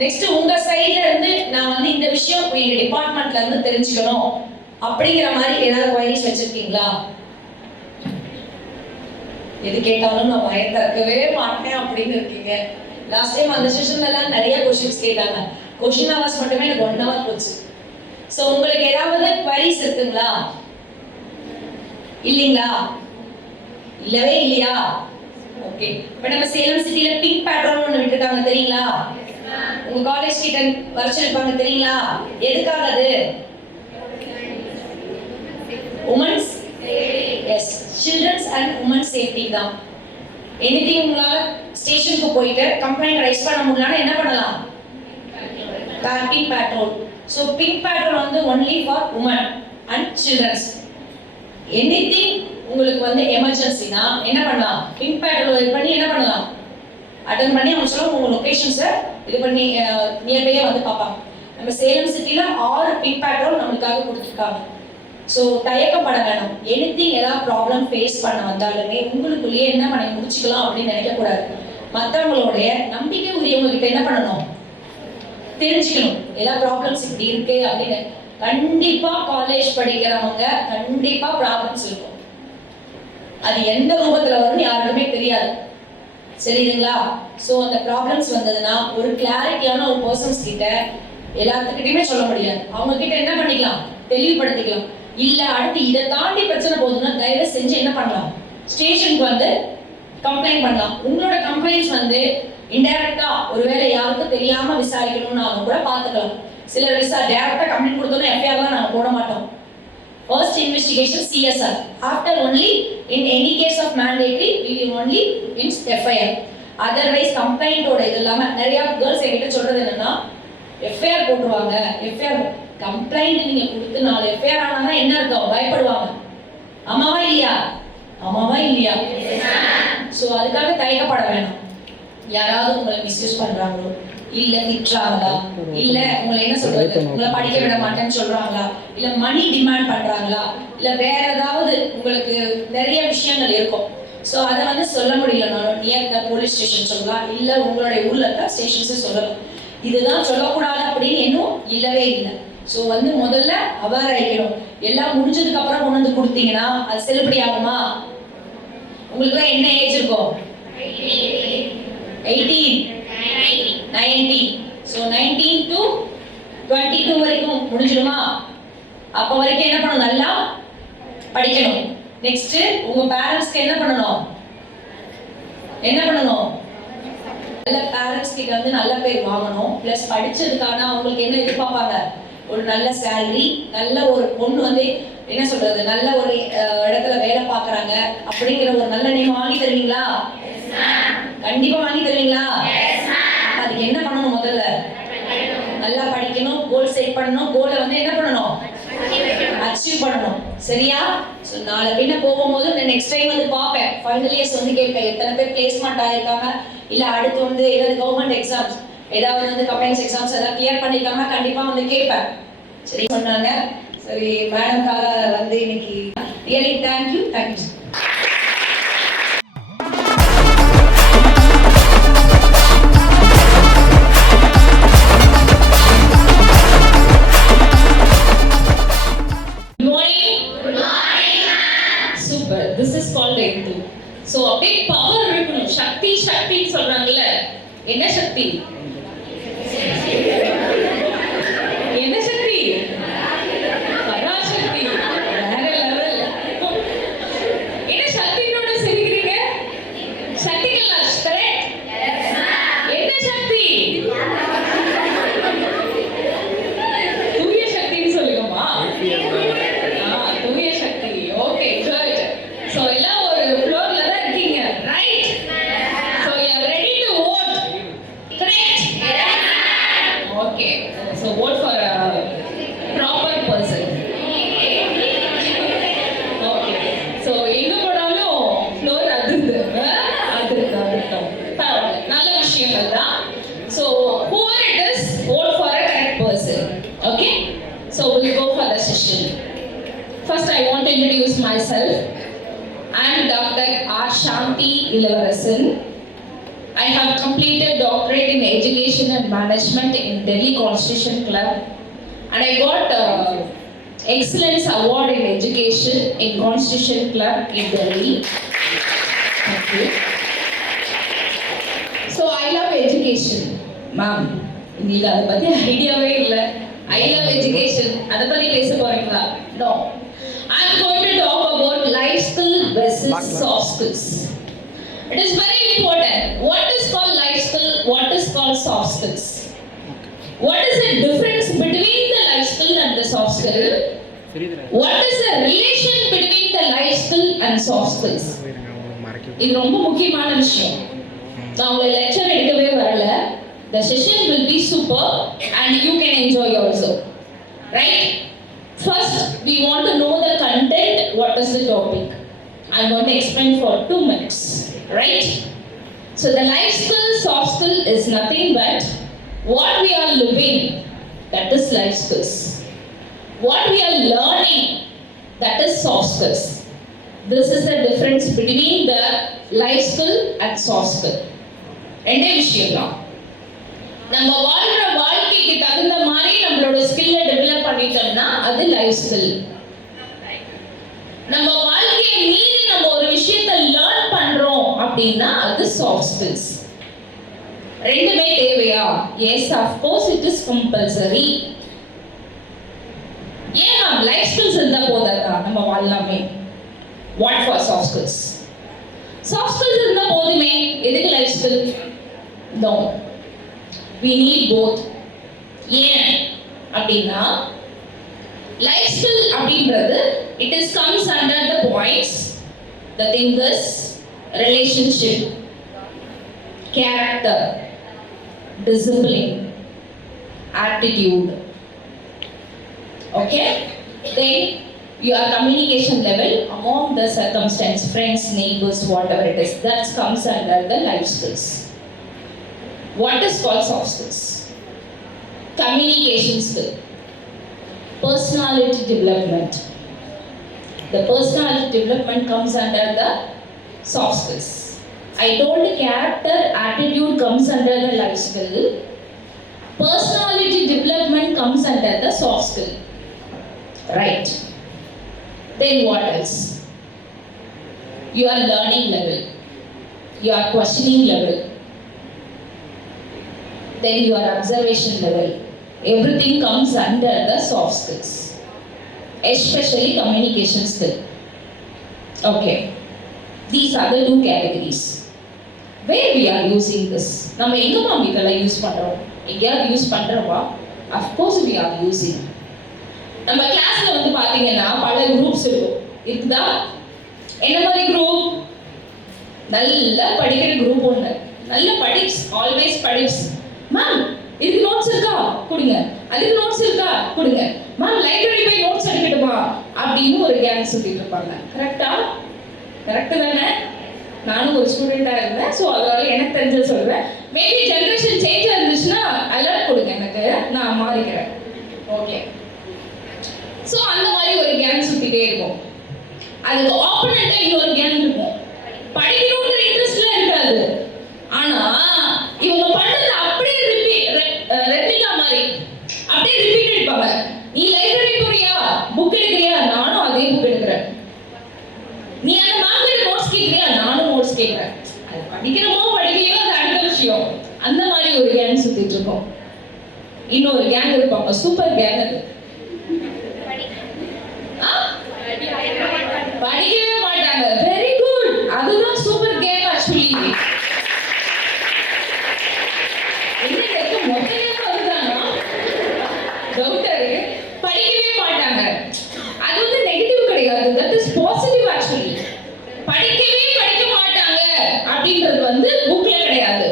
நெக்ஸ்ட் உங்க சைட்ல இருந்து நான் வந்து இந்த விஷயம் எங்க டிபார்ட்மெண்ட்ல இருந்து தெரிஞ்சுக்கணும் அப்படிங்கிற மாதிரி ஏதாவது குவைரிஸ் வச்சிருக்கீங்களா? எது கேட்டாலும் நான் பயத்திறக்கவே மாட்டேன் அப்படின்னு இருக்கீங்க. லாஸ்ட் டைம் அந்த செஷன்ல எல்லாம் நிறைய கொஸ்டின்ஸ் கேட்டாங்க. கொஸ்டின் ஹவர்ஸ் மட்டுமே எனக்கு 1 hour போச்சு. ஸோ உங்களுக்கு ஏதாவது குவைரிஸ் இருக்குங்களா? இல்லீங்களா? இல்லவே இல்லையா? ஓகே. இப்போ நம்ம சேலம் சிட்டில பிங்க் பேட்ரோல் ஒன்று விட்டுட்டாங்க தெரியுங்களா? உங்க காலேஜ் கிட்ட வச்சிருப்பாங்க தெரியுங்களா? எதுக்காக அது? Women's yes, children's and women safety தான். எனிதிங் உங்களால ஸ்டேஷனுக்கு போயிட்டு கம்ப்ளைண்ட் ரைஸ் பண்ண முடியலன்னா என்ன பண்ணலாம், pink patrol. So pink patrol வந்து only for women and children's. Anything உங்களுக்கு வந்து எமர்ஜென்சினா என்ன பண்ணலாம், பிங்க் பேட்ரோல் இது பண்ணி என்ன பண்ணலாம், அட்டன் பண்ணி அவங்க சொல்லுவாங்க உங்க லொகேஷன்ஸை இது பண்ணி நியர்பையா வந்து பார்ப்பாங்க. நம்ம சேலம் சிட்டில 6 பிங்க் பேட்ரோல் நம்மளுக்காக கொடுத்துருக்காங்க. ஸோ தயக்கப்பட வேணாம். எனிதிங் ஏதாவது ப்ராப்ளம் ஃபேஸ் பண்ண வந்தாலுமே உங்களுக்குள்ளேயே என்ன பண்ணி முடிச்சுக்கலாம் அப்படின்னு நினைக்கக்கூடாது. மற்றவங்களுடைய நம்பிக்கை உரியவங்க கிட்ட என்ன பண்ணணும், தெரிஞ்சுக்கணும் ஏதாவது ப்ராப்ளம்ஸ் இப்படி இருக்கு அப்படின்னு. கண்டிப்பா காலேஜ் படிக்கிறவங்க கண்டிப்பா ப்ராப்ளம்ஸ் இருக்கும். அது எந்த ரூபத்துல வரும்னு யாருக்குமே தெரியாது, சரிங்களா? ஸோ அந்த ப்ராப்ளம்ஸ் வந்ததுன்னா ஒரு கிளாரிட்டியான ஒரு பர்சன்ஸ் கிட்ட எல்லாத்துக்கிட்டையுமே சொல்ல முடியாது. அவங்க கிட்ட என்ன பண்ணிக்கலாம், தெளிவுபடுத்திக்கலாம். இல்ல அடுத்து இதை தாண்டி பிரச்சனை போகுதுன்னா தயவு செஞ்சு என்ன பண்ணலாம், ஸ்டேஷனுக்கு வந்து கம்ப்ளைண்ட் பண்ணலாம். உங்களோட கம்ப்ளைண்ட்ஸ் வந்து இன்டைரக்டா ஒருவேளை யாருக்கும் தெரியாம விசாரிக்கணும்னு கூட பார்த்துக்கலாம். சிலர் டைரக்டா கம்ப்ளைண்ட் கொடுத்தோம்னா FIR தான் நாங்கள் போட மாட்டோம். First investigation CSR. After only in any case of mandatory we will only in FIR. Otherwise complaint ஓட இது இல்லாம நிறைய கேர்ள்ஸ் என்கிட்ட சொல்றது என்னன்னா FIR போட்டுருவாங்க. FIR கம்ப்ளைண்ட் நீங்க கொடுத்து 4 FIR ஆனா என்ன அர்த்தம், பயப்படுவாங்க. ஆமாவா இல்லையா? ஆமாவா இல்லையா? ஸோ அதுக்காக தயக்கப்பட வேணாம். யாராவது உங்களை மிஸ்யூஸ் பண்றாங்களோ, இல்ல திட்டுறாங்களா, இல்ல உங்களை என்ன சொல்றது, உங்களை படிக்க விட மாட்டேன்னு சொல்றாங்களா, இல்ல மணி டிமாண்ட் பண்றாங்களா, இல்ல வேற ஏதாவது உங்களுக்கு நிறைய விஷயங்கள் இருக்கும். ஸோ அதை வந்து சொல்ல முடியலனாலும் நியர் போலீஸ் ஸ்டேஷன் சொல்லலாம், இல்ல உங்களுடைய ஊர்ல இருக்க ஸ்டேஷன்ஸே சொல்லலாம். இதுதான் சொல்லக்கூடாது அப்படின்னு இன்னும் இல்லவே இல்லை. ஸோ வந்து முதல்ல அவேர் ஆகிக்கணும். எல்லாம் முடிஞ்சதுக்கு அப்புறம் கொண்டு வந்து கொடுத்தீங்கன்னா அது செல்லுபடி ஆகுமா? உங்களுக்கு என்ன ஏஜ் இருக்கும்? 18, 19. ஸோ 19 to 22 வரைக்கும் முடிஞ்சிடுமா? அப்போ வரைக்கும் என்ன பண்ணணும், நல்லா படிக்கணும். நெக்ஸ்ட் உங்க பேரண்ட்ஸ்க்கு என்ன பண்ணணும், நல்ல பேரண்ட்ஸ் கிட்ட வந்து நல்ல பேர் வாங்கணும், ப்ளஸ் படிச்சதுக்கான அவங்களுக்கு என்ன எதிர்பார்ப்பாங்க, ஒரு நல்ல சேலரி, நல்ல ஒரு பொண்ணு வந்து என்ன சொல்றது, நல்ல ஒரு இடத்துல வேலை பார்க்குறாங்க அப்படிங்கிற ஒரு நல்ல நேம் வாங்கி தருவீங்களா? கண்டிப்பா வாங்கி தருவீங்களா? அதுக்கு என்ன பண்ணணும்? முதல்ல நல்லா படிக்கணும், கோல் செட் பண்ணணும், கோலை வந்து என்ன பண்ணணும், அச்சீவ் பண்ணணும். சரியா? ஸோ நாளை பின்ன போகும்போது நான் நெக்ஸ்ட் டைம் வந்து பார்ப்பேன், ஃபைனல் இயர்ஸ் வந்து கேட்பேன் எத்தனை பேர் பிளேஸ்மெண்ட் ஆயிருக்காங்க, இல்லை அடுத்து வந்து ஏதாவது கவர்மெண்ட் எக்ஸாம்ஸ் ஏதாவது வந்து கம்பெனிஸ் எக்ஸாம்ஸ் ஏதாவது கிளியர் பண்ணிருக்காங்க, கண்டிப்பா வந்து கேட்பேன். சரி சொன்னாங்க. சரி மேடம்காக வந்து இன்னைக்கு really thank you. Super. This is called எந்து. ஸோ அப்படியே பவர் இருக்கணும். சக்தி சக்தின்னு சொல்றாங்கல்ல, என்ன சக்தி? என்ன சக்தி? பராசக்தி. வேற லெவல். என்ன சக்தியோட சிரிக்கிறீங்க? சக்தி கலாஷ் கரெக்ட்? என்ன சக்தி? தூய சக்தின்னு சொல்லுங்கம்மா. தூய சக்தி. Okay good. ஸோ எல்லாம் ஒரு ஃப்ளோர்ல தான் இருக்கீங்க, right? So you are ready to vote, correct? Okay. So vote for a proper person. Okay. So எங்க போனாலும் ஃப்ளோர் அதிர்ந்து அதிர்த்தோம். பரவாயில்ல, நல்ல விஷயங்கள் தான். So whoever it is, vote for a correct person. Okay? So we'll go for the session. First, I want to introduce myself. I am Dr. R. Shanti Illavarasan. I have completed doctorate in education and management in Delhi Constitution Club, and I got excellence award in education in Constitution Club in Delhi. Okay. So I love education, ma'am. உங்களுக்கு அதை பத்தி ஐடியாவே இல்லை. I love education. அதை பத்தி பேச போறீங்களா? No. I'm going to talk about life skill versus soft skills. It is very important. What is called life skill? What is called soft skills? What is the difference between the life skill and the soft skill? What is the relation between the life skill and soft skills? இது ரொம்ப முக்கியமான விஷயம். நான் உங்களை lecture எடுக்கவே வரல. The session will be super and you can enjoy also. Right? First, we want to know the content. What is the topic? I'm going to explain for 2 minutes. Right? So the life skill, soft skill is nothing but what we are living. That is life skills. What we are learning. That is soft skills. This is the difference between the life skill and soft skill. ரெண்டே விஷயம் தான். நம்ம வாழ்ற வாழ்க்கைக்கு தகுந்த மாதிரி நம்மளோட ஸ்கில்லை டெவலப் பண்ணிட்டோம்னா அது லைஃப் ஸ்கில். நம்ம வாழ்க்கையை மீறி நம்ம ஒரு விஷயத்தை லேர்ன் பண்றோம் அப்படின்னா அது சாஃப்ட் ஸ்கில்ஸ். ரெண்டுமே தேவையா? Yes, of course it is compulsory. ஏன் மேம் லைஃப் ஸ்கில்ஸ் இருந்தா போதாதா நம்ம வாழலாமே? What for soft skills? Soft skills இருந்தா போதுமே, எதுக்கு life skill? No, we need both. ஏன் அப்படின்னா லைஃப் ஸ்கில் அப்படின்றது it is comes under the points, the thing is relationship, character, discipline, attitude. Okay? Then your communication level among the circumstance, friends, neighbors, whatever it is, that comes under the life skills. What is called soft skills? Communication skill, personality development. The personality development comes under the soft skills. I told character, attitude comes under the life skill. Personality development comes under the soft skill. Right. Then what else? Your learning level, your questioning level, then your observation level. Everything comes under the soft skills, especially communication skill. Okay. These are the two categories. where we are using this? நம்ம எங்க ma'am இதெல்லாம் use பண்றோம்? எங்கேயாவது use பண்றோமா? Of course we are using. நம்ம கிளாஸ்ல வந்து பாத்தீங்கன்னா பல குரூப்ஸ் இருக்கும். இருக்குதா? என்ன மாதிரி குரூப்? நல்லா படிக்கிற குரூப் ஒன்று. நல்ல படிப்ஸ், ஆல்வேஸ் படிப்ஸ். மேம் இதுக்கு நோட்ஸ் இருக்கா? கொடுங்க. அதுக்கு நோட்ஸ் இருக்கா? கொடுங்க. மேம் லைப்ரரி போய் நோட்ஸ் எடுக்கட்டுமா? அப்படின்னு ஒரு கேங் சுத்திட்டு இருப்பாங்க. கரெக்டா? கரெக்ட் தானே? நானும் ஒரு ஸ்டூடெண்டா இருந்தேன். ஸோ அதனால எனக்கு தெரிஞ்சது சொல்றேன். மேபி ஜென்ரேஷன் சேஞ்ச் இருந்துச்சுன்னா அலர்ட் கொடுங்க எனக்கு, நான் மாறிக்கிறேன். ஓகே. ஸோ அந்த மாதிரி ஒரு கேங் சுத்திட்டே இருக்கும். அதுக்கு ஆப்போனண்டா இன்னொரு கேங் இருக்கும். படிக்கணுங்கிற இன்ட்ரெஸ்ட்ல இருக்காது. ஆனா இவங்க பண்ணது அப்படியே ரெப்ளிகா மாதிரி அப்படியே ரிப்பீட் எடுப்பாங்க. நீ லைப்ரரி போறியா? புக் எடுக்கிறியா? நானும் அதே புக் எடுக்கிறேன். நீ அந்த மேம் நோட்ஸ் கேட்கிறியா? நானும் நோட்ஸ் கேட்கிறேன். அது படிக்கிறோமோ படிக்கலையோ அது அடுத்த விஷயம். அந்த மாதிரி ஒரு கேங் சுத்திட்டு இருக்கோம். இன்னொரு கேங் இருப்பாங்க, சூப்பர் கேங். அது படிக்கவே மாட்டாங்க. Very good. அதுதான் சூப்பர் கேங் ஆக்சுவலி. என்ன மொத்தமே அதுதானா? டாக்டர் படிக்கவே மாட்டாங்க. அது வந்து நெகட்டிவ் கிடையாது. That is positive actually. படிக்க மாட்டாங்க அப்படின்றது வந்து புக்ல கிடையாது.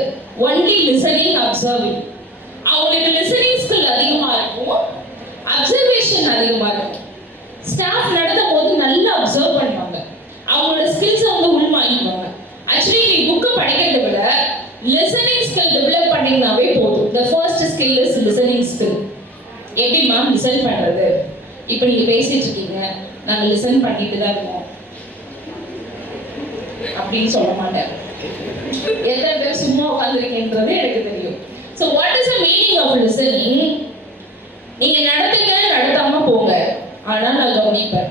Only listening, observing. அவங்களுக்கு லிசனிங் ஸ்கில் அதிகமா இருக்கும், அப்சர்வேஷன் அதிகமா இருக்கும். ஸ்டாஃப் நடத்தும் போது நல்லா அப்சர்வ் பண்ணுவாங்க. அவங்களோட ஸ்கில்ஸை வந்து உள்வாங்கிக்குவாங்க. ஆக்சுவலி நீ புக்கை படிக்கிறத விட லிசனிங் ஸ்கில் டெவலப் பண்ணீங்கன்னாவே போதும். The first skill is listening skill. எப்படி மேம் லிசன் பண்றது? இப்போ நீங்க பேசிட்டு இருக்கீங்க, நாங்க லிசன் பண்ணிட்டு தான் இருக்கோம் அப்படின்னு சொல்ல மாட்டேன். எத்தனை பேர் சும்மா உட்காந்துருக்கீங்கன்றது எனக்கு தெரியும். So what is the meaning of listening? நீங்க நடத்துங்க, நடத்தாம போங்க, ஆனா நான் கவனிப்பேன்.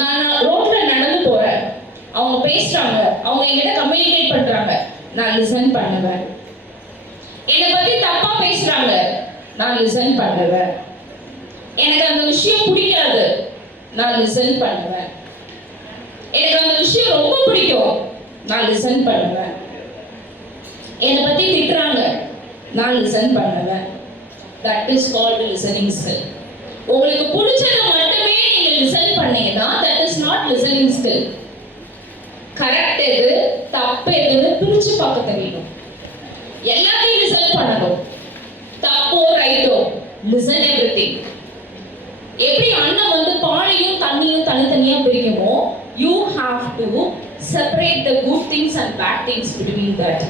நான் ரோட்ல நடந்து போறேன், அவங்க பேசுறாங்க, அவங்க என்கிட்ட கம்யூனிகேட் பண்றாங்க, நான் லிசன் பண்ணுவேன். என்னை பத்தி தப்பா பேசுறாங்க, நான் லிசன் பண்ணுவேன். எனக்கு அந்த விஷயம் பிடிக்காது, நான் லிசன் பண்ணுவேன். எனக்கு அந்த விஷயம் ரொம்ப பிடிக்கும், நான் லிசன் பண்ணுவேன். என்னை பத்தி திட்டுறாங்க, நான் லிசன் பண்ணுவேன். That is called listening skill. உங்களுக்கு பிடிச்சத மட்டுமே நீங்க லிசன் பண்ணீங்கன்னா that is not listening skill. Correct எது, தப்பு எதுன்னு பிரிச்சு பார்க்க தெரியணும். எல்லாத்தையும் லிசன் பண்ணணும். தப்போ ரைட்டோ, லிசன் எவ்ரிதிங். எப்படி அண்ணன் வந்து பானையும் தண்ணியும் தனித்தனியா பிரிக்குமோ, you have to separate the good things and bad things between that.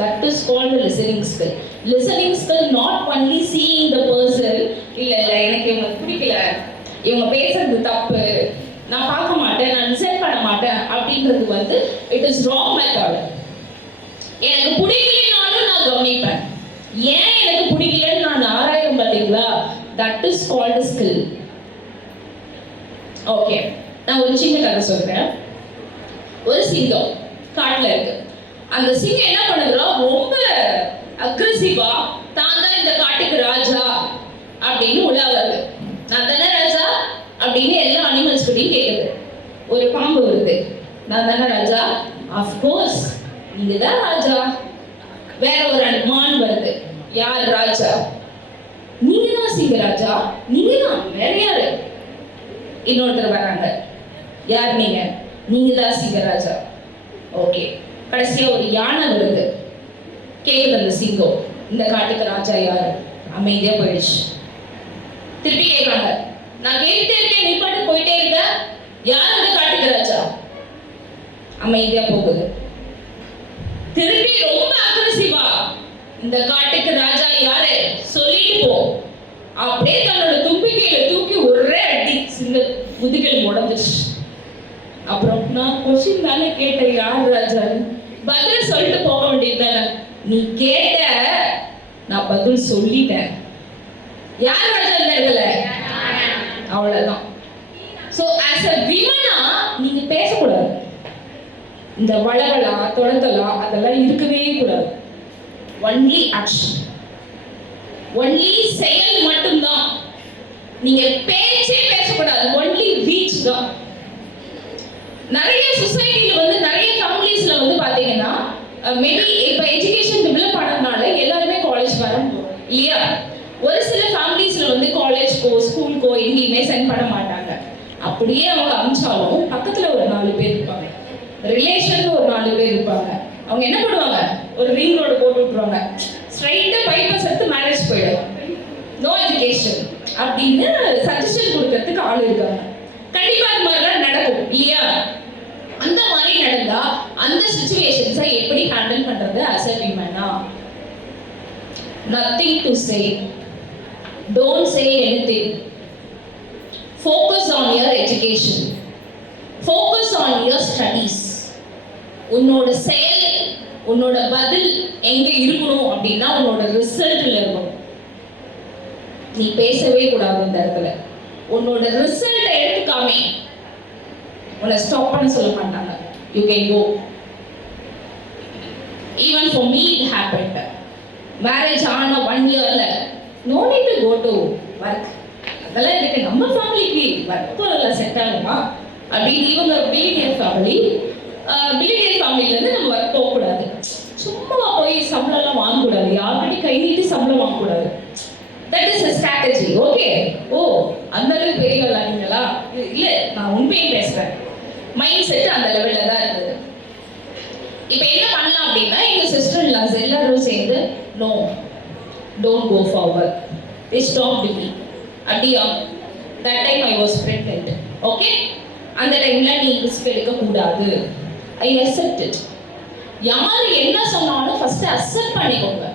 That is called the listening skill. Listening skill not only seeing the person, இல்ல எனக்கு இவங்க பிடிக்கல, இவங்க பேசுறது தப்பு, நான் பார்க்க மாட்டேன், நான் லிசன் பண்ண மாட்டேன் அப்படின்றது வந்து it is wrong method. எனக்கு பிடிக்கலனாலும் நான் கவனிப்பேன். ஏன் எனக்கு பிடிக்கலன்னு நான் ஆராயும் பார்த்தீங்களா? That is called a skill. Okay, நான் ஒரு சின்ன கதை சொல்றேன். ஒரு சிங்கம் காட்டுல இருக்கு. அந்த சிங்கம் என்ன பண்ணுறா, ரொம்ப அக்ரெசிவா தான் தான் இந்த காட்டுக்கு ராஜா அப்படின்னு உள்ள வருது. நான் தானே ராஜா அப்படின்னு எல்லா அனிமல்ஸ் கிட்டையும் கேட்குது. ஒரு பாம்பு வருது, நான் தானே ராஜா, அஃப்கோர்ஸ் நீங்க தான் ராஜா. வேற ஒரு மான் வருது, யார் ராஜா? நீங்க தான் சிங்கராஜா. நீங்க தான், வேற யாரு? இன்னொருத்தர் வராங்க, யார் நீங்க? நீங்க தான் சிங்கராஜா. ஓகே, கடைசியா ஒரு யானை வருது. கேக்குது அந்த சிங்கம், இந்த காட்டுக்கு ராஜா யாரு? அமைதியா போயிடுச்சு. திருப்பி கேட்கறாங்க, நான் கேட்டுட்டே இருக்கேன், நீ பாட்டு போயிட்டே இருக்க, யார் இந்த காட்டுக்கு ராஜா? அமைதியா போகுது. திருப்பி ரொம்ப அக்ரெசிவா, இந்த காட்டுக்கு ராஜா யாரு சொல்லிட்டு போ. அப்படியே தன்னோட தும்பிக்கையில தூக்கி ஒரே அடி சிங்க முதுகில் முடந்துச்சு. அப்புறம் நான் கொஸ்டின் தானே கேட்டேன், யார் ராஜான்னு, பதில் சொல்லிட்டு போக வேண்டியதுதானே. நீ கேட்ட, நான் பதில் சொல்லிட்டேன். யார் ராஜா இந்த இடத்துல? அவ்வளவுதான். சோ ஆஸ் அ விமனா நீங்க பேசக்கூடாது. இந்த வளவளா தொடத்தலாம் அதெல்லாம் இருக்கவே கூடாது. ஒன்லி ஆக்ஷன், ஒன்லி செயல் மட்டும்தான். நீங்க பேச்சே பேசக்கூடாது, ஒன்லி ரீச் தான். நிறைய சொசைட்டில வந்து நிறைய ஃபேமிலிஸ்ல வந்து பாத்தீங்கன்னா மேபி இப்ப எஜுகேஷன் டெவலப் ஆனதுனால எல்லாருமே காலேஜ் வர போறோம் இல்லையா? ஒரு சில ஃபேமிலிஸ்ல வந்து காலேஜ்க்கோ ஸ்கூலுக்கோ எங்கேயுமே சென்ட் பண்ண மாட்டாங்க. அப்படியே அவங்க அமிச்சாலும் பக்கத்துல ஒரு 4 பேர் இருப்பாங்க, ரிலேஷன் ஒரு 4 பேர் இருப்பாங்க. அவங்க என்ன பண்ணுவாங்க, ஒரு ரிங் ரோடு போட்டு விட்டுருவாங்க, ஸ்ட்ரைட்டா பைபாஸ் எடுத்து மேரேஜ் போயிடும், நோ எஜுகேஷன் அப்படின்னு சஜஷன் கொடுக்கறதுக்கு ஆள் இருக்காங்க. கண்டிப்பா அது மாதிரிலாம் நடக்கும் இல்லையா? அந்த மாதிரி நடந்தா அந்த சிச்சுவேஷன்ஸை எப்படி ஹேண்டில் பண்றது as a woman? Nothing to say. Don't say anything. Focus on your education. Focus on your studies. உன்னோட செயல், உன்னோட பதில் எங்க இருக்கணும் அப்படின்னா உன்னோட ரிசல்ட்ல இருக்கணும். நீ பேசவே கூடாது இந்த இடத்துல. உன்னோட ரிசல்ட்டை எடுத்துக்காமே உன்னை ஸ்டாப் பண்ண சொல்ல மாட்டாங்க. You can go. Even for me it happened. Marriage ஆன 1 yearல no need to go to work. அதெல்லாம் இருக்கு, நம்ம ஃபேமிலிக்கு ஒர்க் போறதுல செட் ஆகுமா அப்படின்னு. இவங்க பில்லியனியர் ஃபேமிலில இருந்து நம்ம ஒர்க் போகக்கூடாது, சும்மா போய் சம்பளம்லாம் வாங்கக்கூடாது, யார்கிட்ட கை நீட்டி சம்பளம் வாங்கக்கூடாது. That is a strategy. Okay, ஓ அந்த அளவுக்கு பெரிய விளையாடுங்களா? இல்ல, நான் உண்மையை பேசுறேன். மைண்ட் செட் அந்த லெவல்ல தான் இருந்தது. இப்போ என்ன பண்ணலாம் அப்படின்னா, எங்க சிஸ்டர் இன்லாஸ் எல்லாரும் சேர்ந்து no, don't go forward, they stopped me. அப்படியா? that time I was pregnant. Okay, அந்த டைம்ல நீ ரிஸ்க் எடுக்க கூடாது. I accepted. யார் என்ன சொன்னாலும் ஃபர்ஸ்ட் அக்செப்ட் பண்ணிக்கோங்க.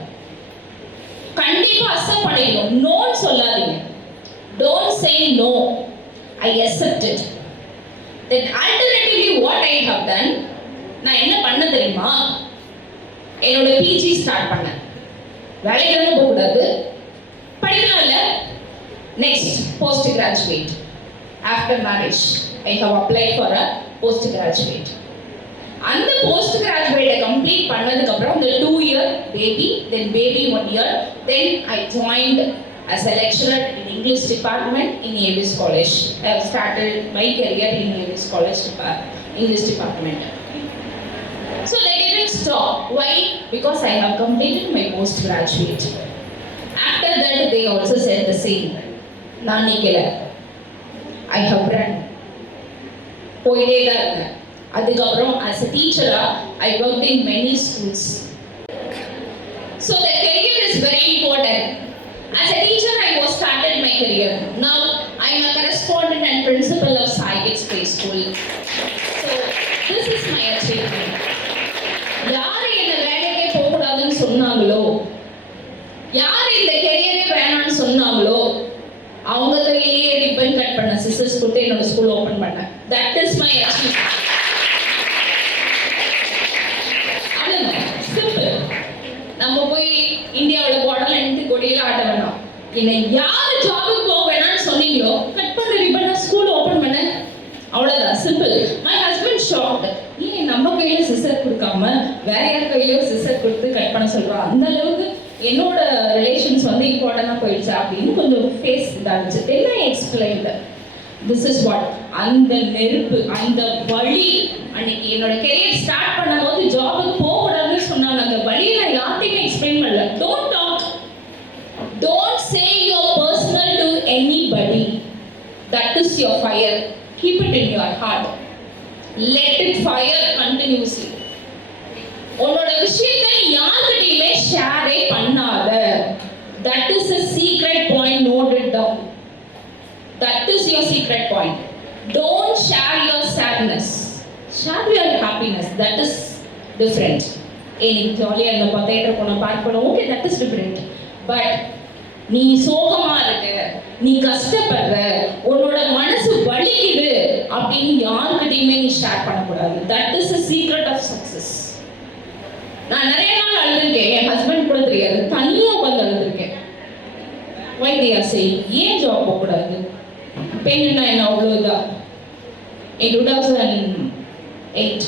கண்டிப்பா அக்செப்ட் பண்ணிக்கணும். நோ சொல்லாதீங்க. Don't say no. I accepted. Then alternatively what I have done, நான் என்ன பண்ண தெரியுமா? என்னோட பிஜி ஸ்டார்ட் பண்ணேன். வேலைக்கு போக கூடாது, படிக்கலாம் இல்ல. Next post graduate. After marriage I have applied for a post graduate. அந்த போஸ்ட் கிராஜுவேட்டை கம்ப்ளீட் பண்ணதுக்கு அப்புறம் the 2 year baby, then baby 1 year, then I joined as a lecturer in English department in ABS College. I have started my career in ABS College English department. So they didn't stop. Why? Because I have completed my postgraduate. After that, they also said the same. Nanikela, I have run. போயிட்டே தான் இருந்தேன். அதுக்கப்புறம் as a teacher, I worked in many schools. So the career is very important. As a teacher, I was started my career. Now I am a correspondent and principal of Saiget Space School. So this is my achievement. யார் என்ன வேலைக்கே போகக்கூடாதுன்னு சொன்னாங்களோ, யார் இந்த கெரியரே வேணாம்னு சொன்னாங்களோ, அவங்க கையிலேயே ரிப்பன் கட் பண்ண சிசர்ஸ் கொடுத்து என்னோட ஸ்கூல் ஓபன் பண்ணேன். That is my achievement. அவ்வளவுதான், சிம்பிள். நம்ம போய் இந்தியாவோட பார்டர்ல நின்று கொடியில ஆட்ட வேணாம். என்னை யார் ஜாபுக்கு போக வேணாம்னு சொன்னீங்களோ, கட் பண்ண ரிப்பன் ஸ்கூல் ஓபன் பண்ண. அவ்வளவுதான், சிம்பிள். My husband shocked. ஏன் நம்ம கையில சிசர் கொடுக்காம வேற யார் கையிலயோ சிசர் கொடுத்து கட் பண்ண சொல்றா? அந்த அளவுக்கு என்னோட ரிலேஷன்ஸ் வந்து இம்பார்ட்டண்டா போயிடுச்சு அப்படின்னு கொஞ்சம் ஃபேஸ் இதாச்சு. Then I explained this is what. அந்த நெருப்பு, அந்த வழி, அன்னைக்கு என்னோட கெரியர் ஸ்டார்ட் பண்ணும்போது ஜாபுக்கு போகக்கூடாதுன்னு சொன்னாங்க. அந்த வழியை நான் யார்ட்டையுமே எக்ஸ்பிளைன் பண்ணல. Don't talk, don't say your personal to anybody. That is your fire. Keep it in your heart. Let it fire continuously. உன்னோட விஷயத்தை யார்கிட்டயுமே ஷேரே பண்ணாத. That is a secret point. Note it down. That is your secret point. Don't share your sadness. Share your happiness. That is different. எனக்கு ஜாலியா இருந்த theatre போன park பண்ண, okay, that is different. But நீ சோகமா இருக்க, நீ கஷ்டப்படுற, உன்னோட மனசு வலிக்குது அப்படின்னு யாருக்கிட்டையுமே நீ ஷேர் பண்ணக்கூடாது. That is a secret of success. நான் நிறைய நாள் அழுதுருக்கேன், என் ஹஸ்பண்ட் கூட தெரியாது, தனியா உட்காந்து அழுதுருக்கேன். Why they are saying, ஏன் ஜாப் போகக்கூடாது, பெண்ணுன்னா என்ன அவ்வளோதான். In 2008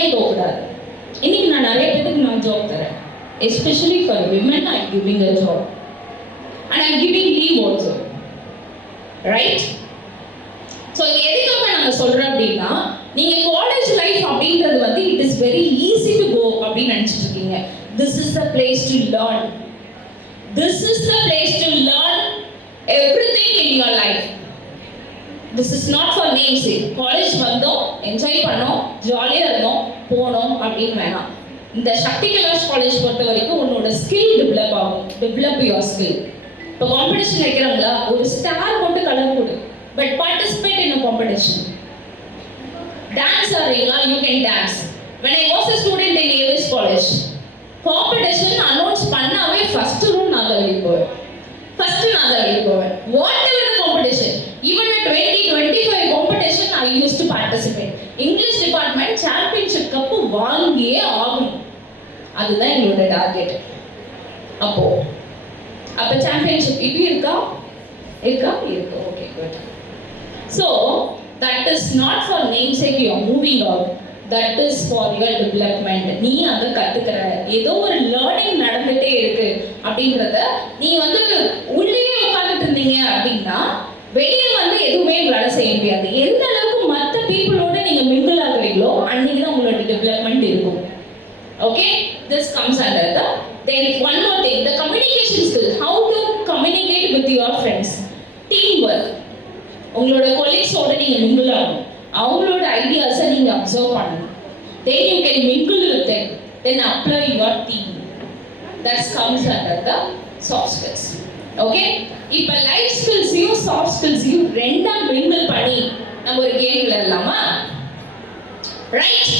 ஏன் போகக்கூடாது? இன்னைக்கு நான் நிறைய பேருக்கு நான் ஜாப் தரேன். Especially for women, I'm giving a job. And I'm giving leave also. Right? So எதுக்காக நாங்கள் சொல்கிறோம் அப்படின்னா நீங்கள் காலேஜ் லைஃப் அப்படின்றது வந்து it is very easy to go அப்படின்னு நினச்சிட்டு இருக்கீங்க. This is the place to learn. This is the place to learn everything in your life. This is not for namesake. College வந்தோம், என்ஜாய் பண்ணோம், ஜாலியாக இருந்தோம், போனோம் அப்படின்னு வேணாம். இந்த சக்தி கலாஷ் காலேஜ் பொறுத்த வரைக்கும் உன்னோட ஸ்கில் டெவலப் ஆகும். Develop your skill. இப்போ காம்படிஷன் வைக்கிறாங்களா, ஒரு ஸ்டார் போட்டு கலர் கொடு, but participate in a competition. Dance ஆடுறீங்களா, you can dance. when I was a student in AVS college, competition announce பண்ணாவே ஃபர்ஸ்ட் ரூம் நான் தான் போவேன். Whatever the competition, even at 2025 competition I used to participate. English department championship cup வாங்கியே ஆகணும். அதுதான் எங்களோட target. அப்போ சாம்பியன்ஷிப் இப்படி இருக்கா? Okay good. So that is not for namesake you are moving out. That is for your development. நீ அங்க கத்துக்கிற ஏதோ ஒரு லேர்னிங் நடந்துட்டே இருக்கு அப்படின்றத நீ வந்து உள்ளே உட்கார்ந்துட்டு இருந்தீங்க அப்படின்னா வெளியே வந்து எதுவுமே உங்களால செய்ய முடியாது. எந்த அளவுக்கு மற்ற பீப்புளோட நீங்க மிங்கிள் ஆகுறீங்களோ அன்னைக்கு தான் உங்களோட டெவலப்மெண்ட் இருக்கும். Okay, this comes under the then one more thing, the communication skill. How to communicate with your friends. Teamwork. உங்களோட கொலீக்ஸோட நீங்க மிங்கிள் ஆகணும். அவங்களோட ஐடியாஸை நீங்க அப்சர்வ் பண்ணணும். then you can mingle with them, then apply your team. That comes under the soft skills. Okay, இப்போ life ஸ்கில்ஸையும் சாஃப்ட் ஸ்கில்ஸையும் ரெண்டா மிங்கிள் பண்ணி நம்ம ஒரு கேம் விளையாடலாமா? Right,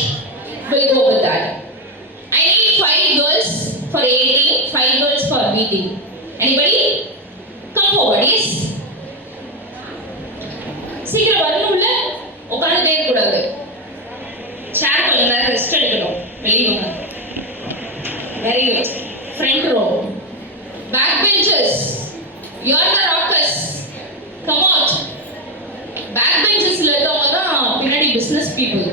we'll go with that. I need 5 girls for A team, 5 girls for B team. Anybody? Come forward, yes. சீக்கிரம் வரணும்ல, உட்கார்ந்துட்டே இருக்க கூடாது. சேர் கொஞ்ச நேரம் ரெஸ்ட் எடுக்கணும். வெளியே வாங்க. Very good. Front row. Back benches. You are the rockers. Come out. Back பெஞ்சஸ்ல இருக்கவங்க தான் பின்னாடி பிசினஸ் பீப்புள்.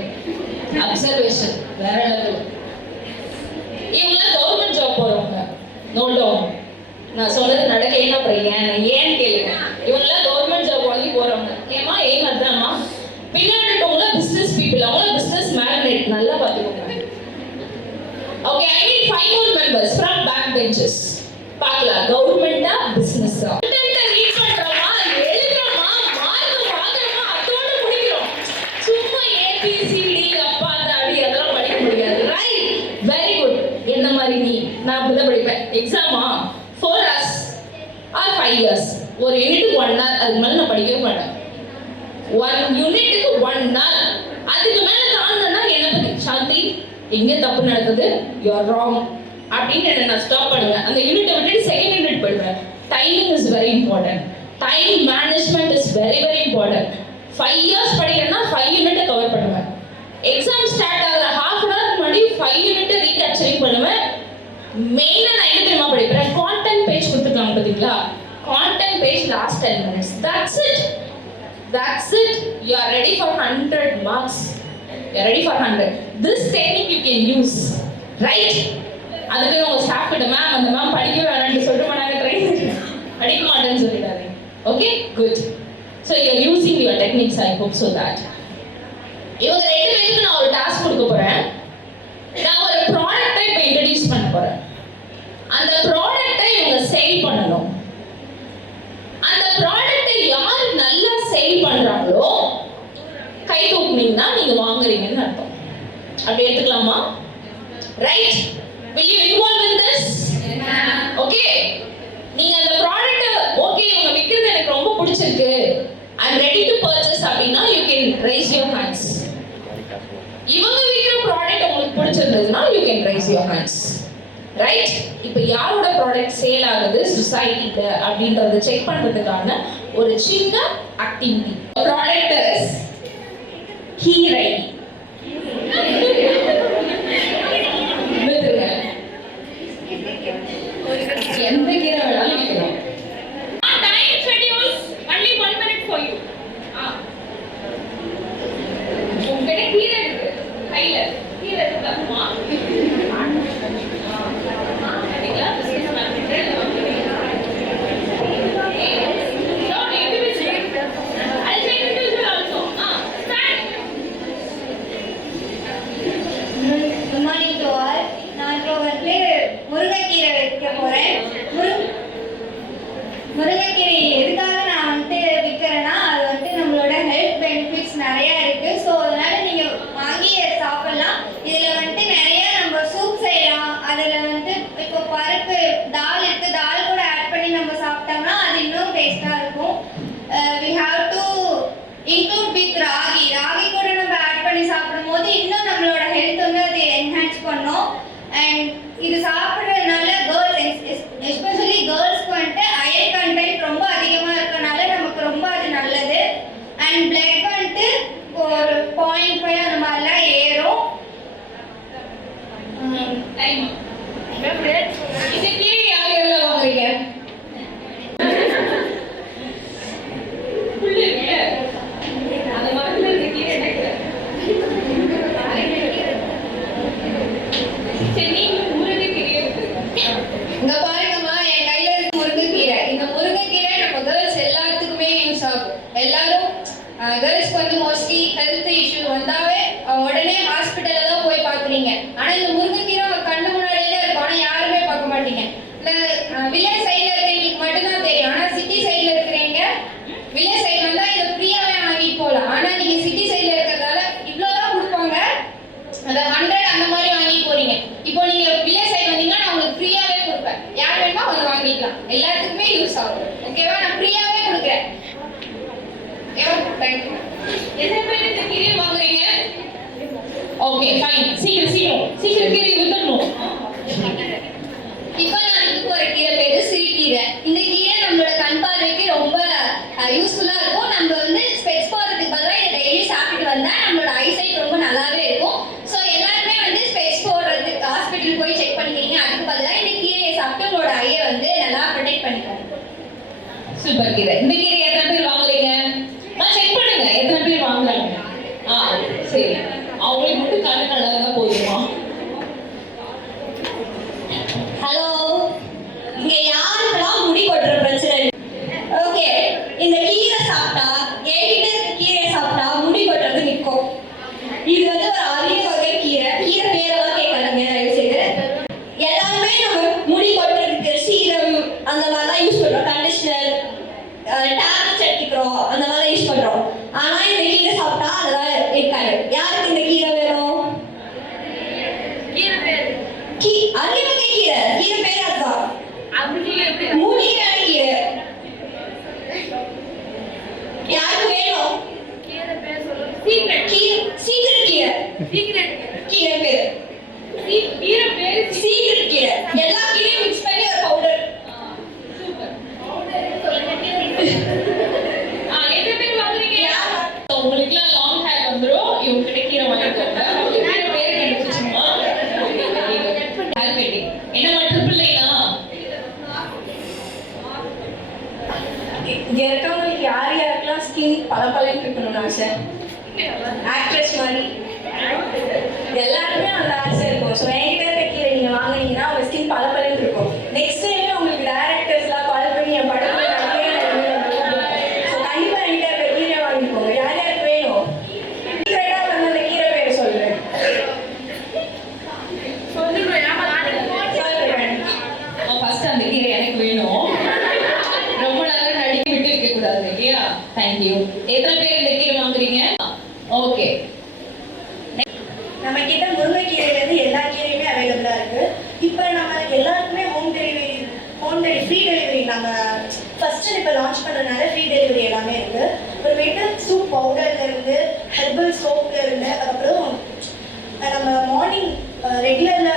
அப்சர்வேஷன் வேற லெவல். இவங்க கவர்மெண்ட் ஜாப் போறவங்க. No doubt. நான் சொன்னது நடக்கலைன்னா அப்புறம் ஏன்னு கேளுங்க. இவங்களாம் கவர்மெண்ட் ஜாப் வாங்கி போறவங்க. ஏமா ஏன் அதாம்மா? பின்னாடி இருக்கவங்க பிசினஸ் பீப்புள், அவங்க பிசினஸ் மேக்னெட். நல்லா பார்த்துக்கோங்க. Okay, I need 5 more members from back benches. பார்க்கலாம் கவர்மெண்டா பிசினஸா? கண்டென்ட் ரீட் பண்றோமா, எழுதுறோமா, மார்க் வாங்குறோமா, அதோட முடிக்கிறோம். சும்மா ABCD அப்பா தாடி அதெல்லாம் படிக்க முடியாது. Right, very good. என்ன மாதிரி நீ நான் அப்படிதான் படிப்பேன். எக்ஸாமா 4 hours or 5 years, ஒரு யூனிட்டுக்கு 1 hour, அதுக்கு மேல நான் படிக்கவே மாட்டேன். 1 யூனிட்டுக்கு 1 hour, அதுக்கு மேல தாண்டனா என்ன பத்தி சாந்தி எங்க தப்பு நடக்குது, யூ ஆர் ராங் அப்படின்னு நான் ஸ்டாப் பண்ணுவேன். அந்த யூனிட்டை விட்டுட்டு செகண்ட் யூனிட் போயிடுவேன். Timing is very important. Time management is very very important. 5 years படிக்கிறேன்னா 5 யூனிட்டை கவர் பண்ணுவேன். எக்ஸாம் ஸ்டார்ட் ஆகிற ஹாஃப் அன் ஹவர் முன்னாடி 5 யூனிட்டை ரீகேப்சரிங் பண்ணுவேன். மெயினாக நான் என்ன தெரியுமா படிப்பேன்? கான்டென்ட் பேஜ் கொடுத்துருக்காங்க பார்த்தீங்களா? Content page last 10 minutes. That's it. You are ready for 100 marks. You are ready for 100. This technique you can use, right? அதுக்கு உங்க ஸ்டாஃப் கிட்ட மேம் அந்த மேம் படிக்கவே வேணாம்னு சொல்லிட்டு போனாங்க, ட்ரைன் படிக்க மாட்டேன்னு சொல்லிட்டாரு. Okay, good. So you are using your techniques. I hope so that. இவங்க 2 பேருக்கு நான் ஒரு டாஸ்க் கொடுக்க போறேன். நான் ஒரு ப்ராடக்ட்டை இப்போ இன்ட்ரடியூஸ் பண்ண போறேன். அந்த ப்ராடக்ட்டை இவங்க சேல் பண்ணணும். அந்த ப்ராடக்ட்டை யார் நல்லா சேல் பண்றாங்களோ கை தூக்குனீங்கன்னா நீங்க வாங்குறீங்கன்னு அர்த்தம். அப்படி எடுத்துக்கலாமா? Right, will you involve in this? Okay, நீங்க அந்த ப்ராடக்ட் ஓகே இவங்க விக்கிறது எனக்கு ரொம்ப பிடிச்சிருக்கு, I am ready to purchase அப்படின்னா you can raise your hands. இவங்க விக்கிற ப்ராடக்ட் உங்களுக்கு பிடிச்சிருந்ததுன்னா you can raise your hands. Right, இப்போ யாரோட ப்ராடக்ட் சேல் ஆகுது சொசைட்டிக்கு அப்படின்றத செக் பண்றதுக்கான ஒரு சின்ன ஆக்டிவிட்டி. ப்ராடக்ட் இஸ் கீரை. எந்த கீரை வேணாலும் விற்கலாம். Time schedules only 1 minute for you. உங்ககிட்ட கீரை இருக்கு, கையில கீரை இருக்குமா? I'll take individual also. பருப்பு தால் இருக்கு, தால் கூட ஆட் பண்ணி நம்ம சாப்பிட்டோம்னா அது இன்னும் டேஸ்டா இருக்கும். we have to include with ragi கூட நம்ம ஆட் பண்ணி சாப்பிடும்போது இன்னும் நம்மளோட ஹெல்த் வந்து அது என்ஹான்ஸ் பண்ணும். அண்ட் இது சாப்பிட்றதுனால கேர்ள்ஸ் எஸ்பெஷலி கேர்ள்ஸ்க்கு வந்துட்டு அயன் கண்டென்ட் ரொம்ப அதிகமாக இருக்கனால நமக்கு ரொம்ப அது நல்லது. அண்ட் பிளட் வந்துட்டு ஒரு 0.5 அந்த மாதிரிலாம் ஏறும். இந்த கீரை யார் யாரெல்லாம் வாங்குறீங்க? அந்த மரத்துல இருக்க கீரை என்ன கீரை? சரி, நீங்க முருங்கைக்கீரை இங்க பாருங்கம்மா, என் கையில இருக்க முருங்கைக்கீரை. இந்த முருங்கைக்கீரை நம்ம கேர்ள்ஸ் எல்லாத்துக்குமே யூஸ் ஆகும். எல்லாரும் கேர்ள்ஸ்க்கு வந்து மோஸ்ட்லி ஹெல்த் இஷ்யூ வந்தாவே உடனே ஹாஸ்பிட்டல்ல தான் போய் பார்க்குறீங்க. ஆனா இந்த முருங்கைக்கீரை கண்ணு முன்னாடியே இருக்கும், ஆனா யாருமே பார்க்க மாட்டீங்க. இந்த வில்லேஜ் சைட்ல இருக்கிறவங்களுக்கு மட்டும்தான் தெரியும். ஆனா சிட்டி சைட்ல இருக்கிறவங்க வில்லேஜ் சைடு வந்தா இதை ஃப்ரீயாவே வாங்கிட்டு போகலாம். ஆனா நீங்க சிட்டி சைட்ல இருக்கிறதால இவ்வளவுதான் கொடுப்பாங்க, அந்த 100 அந்த மாதிரி வாங்கி போறீங்க. இப்போ நீங்க வில்லேஜ் சைடு வந்தீங்கன்னா நான் உங்களுக்கு ஃப்ரீயாவே கொடுப்பேன். யார் வேணுமோ வந்து வாங்கிக்கலாம், எல்லாத்துக்குமே யூஸ் ஆகும். ஓகேவா? நான் ஃப்ரீயாவே கொடுக்குறேன். எத்தனை பேர் இந்த கீரை வாங்குறீங்க? ஓகே ஃபைன், சீக்கிரம் கீரை வித்துடணும். இப்போ நான் இதுக்கு ஒரு கீரை பேரு சிறுகீரை. இந்த கீரை நம்மளோட கண் பார்வைக்கு ரொம்ப யூஸ்ஃபுல்லா இருக்கும். நம்ம வந்து ஸ்பெக்ஸ் போடுறதுக்கு பதிலாக இதை டெய்லி சாப்பிட்டு வந்தா நம்மளோட ஐசைட் ரொம்ப நல்லாவே இருக்கும். ஸோ எல்லாருமே வந்து ஸ்பெக்ஸ் போடுறதுக்கு ஹாஸ்பிட்டல் போய் செக் பண்ணிக்கிறீங்க, அதுக்கு பதிலாக இந்த கீரையை சாப்பிட்டு உங்களோட ஐயை வந்து நல்லா ப்ரொடெக்ட் பண்ணிக்கோங்க. சூப்பர் கீரை. இந்த கீரை எத்தனை பேர் வாங்குறீங்க? செக் பண்ணுங்க எத்தனை பேர் வாங்குறாங்க. சரி, அவங்களுக்கு மட்டும் கண்ணு நல்லா இருந்தா போதுமா? ஹலோ, இங்க யாருக்கெல்லாம் முடி கொட்டுற பிரச்சனை? ஓகே, இந்த கீரை சாப்பிட்டா, என்கிட்ட இருக்க கீரையை சாப்பிட்டா முடி கொட்டுறது நிற்கும். இது வந்து ஒரு அரிய வகை கீரை. கீரை பேரெல்லாம் கேட்காதீங்க தயவு செய்து. எல்லாருமே நம்ம முடி கொட்டுறதுக்கு சீரம் அந்த மாதிரிலாம் யூஸ் பண்றோம், கண்டிஷனர், டேப்லெட்ஸ் எடுத்துக்கிறோம், அந்த மாதிரிலாம் யூஸ் பண்றோம். ஆனா இந்த கீரை சாப்பிட்டா அதெல்லாம் இருக்காது. யாருக்கு இந்த கீரை வேணும்? அரிய வகை கீரை. கீரை பேர் அதுதான், மூலிகையான கீரை. யாருக்கு வேணும்? சீக்ரெட் கீரை. கீரை பேர் சீக்ரெட் கீரை. எல்லா கீரையும் மிக்ஸ் பண்ணி ஒரு பவுடர். எத்தனை பேர் வாங்குறீங்க? உங்களுக்குலாம் லாங் ஹேர் வந்துரும், இவங்க கீரை வாங்கிக்கோங்க. கீரை பேர் கிடைச்சிச்சுமா? என்ன மட்டும் இல்லையா? இங்க இருக்கவங்களுக்கு யாருக்கெல்லாம் ஸ்கின் பளபளன்னு இருக்கணும்னு ஆசை? ஆக்ட்ரஸ் மாதிரி எல்லாருமே அந்த ஆசை இருக்கும். ஸோ என்கிட்ட இருக்க கீரை நீங்க வாங்குனீங்கன்னா உங்க ஸ்கின் பளபளன்னு இருக்கும். நெக்ஸ்ட் டைம் உங்களுக்கு டைரக்டர்ஸ்லாம் கால் பண்ணி என் படத்துல கண்டிப்பா என்கிட்ட இருக்க கீரை வாங்கிக்கோங்க. யார் யாருக்கு வேணும்? சீக்கிரட்டா வந்து அந்த கீரை பேரை சொல்றேன். ஃபர்ஸ்ட் அந்த கீரை எனக்கு வேணும். ரொம்ப நாளா நடிக்க விட்டு இருக்க கூடாது இல்லையா? தேங்க்யூ. எத்தனை பேர் இந்த கீரை வாங்குறீங்க? ஓகே. நம்ம கிட்ட முருங்கைக்கீரையிலேருந்து எல்லா கீரையுமே அவைலபிளா இருக்கு. இப்போ நம்ம எல்லாருக்குமே ஹோம் டெலிவரி ஃப்ரீ டெலிவரி நாங்கள் ஃபர்ஸ்ட் இப்போ லான்ச் பண்ணுறதுனால ஃப்ரீ டெலிவரி எல்லாமே இருக்கு. அப்புறமேட்டு சூப் பவுடர்ல இருந்து ஹெர்பல் சோப்ல இருந்து, அதுக்கப்புறம் நம்ம மார்னிங் ரெகுலர்ல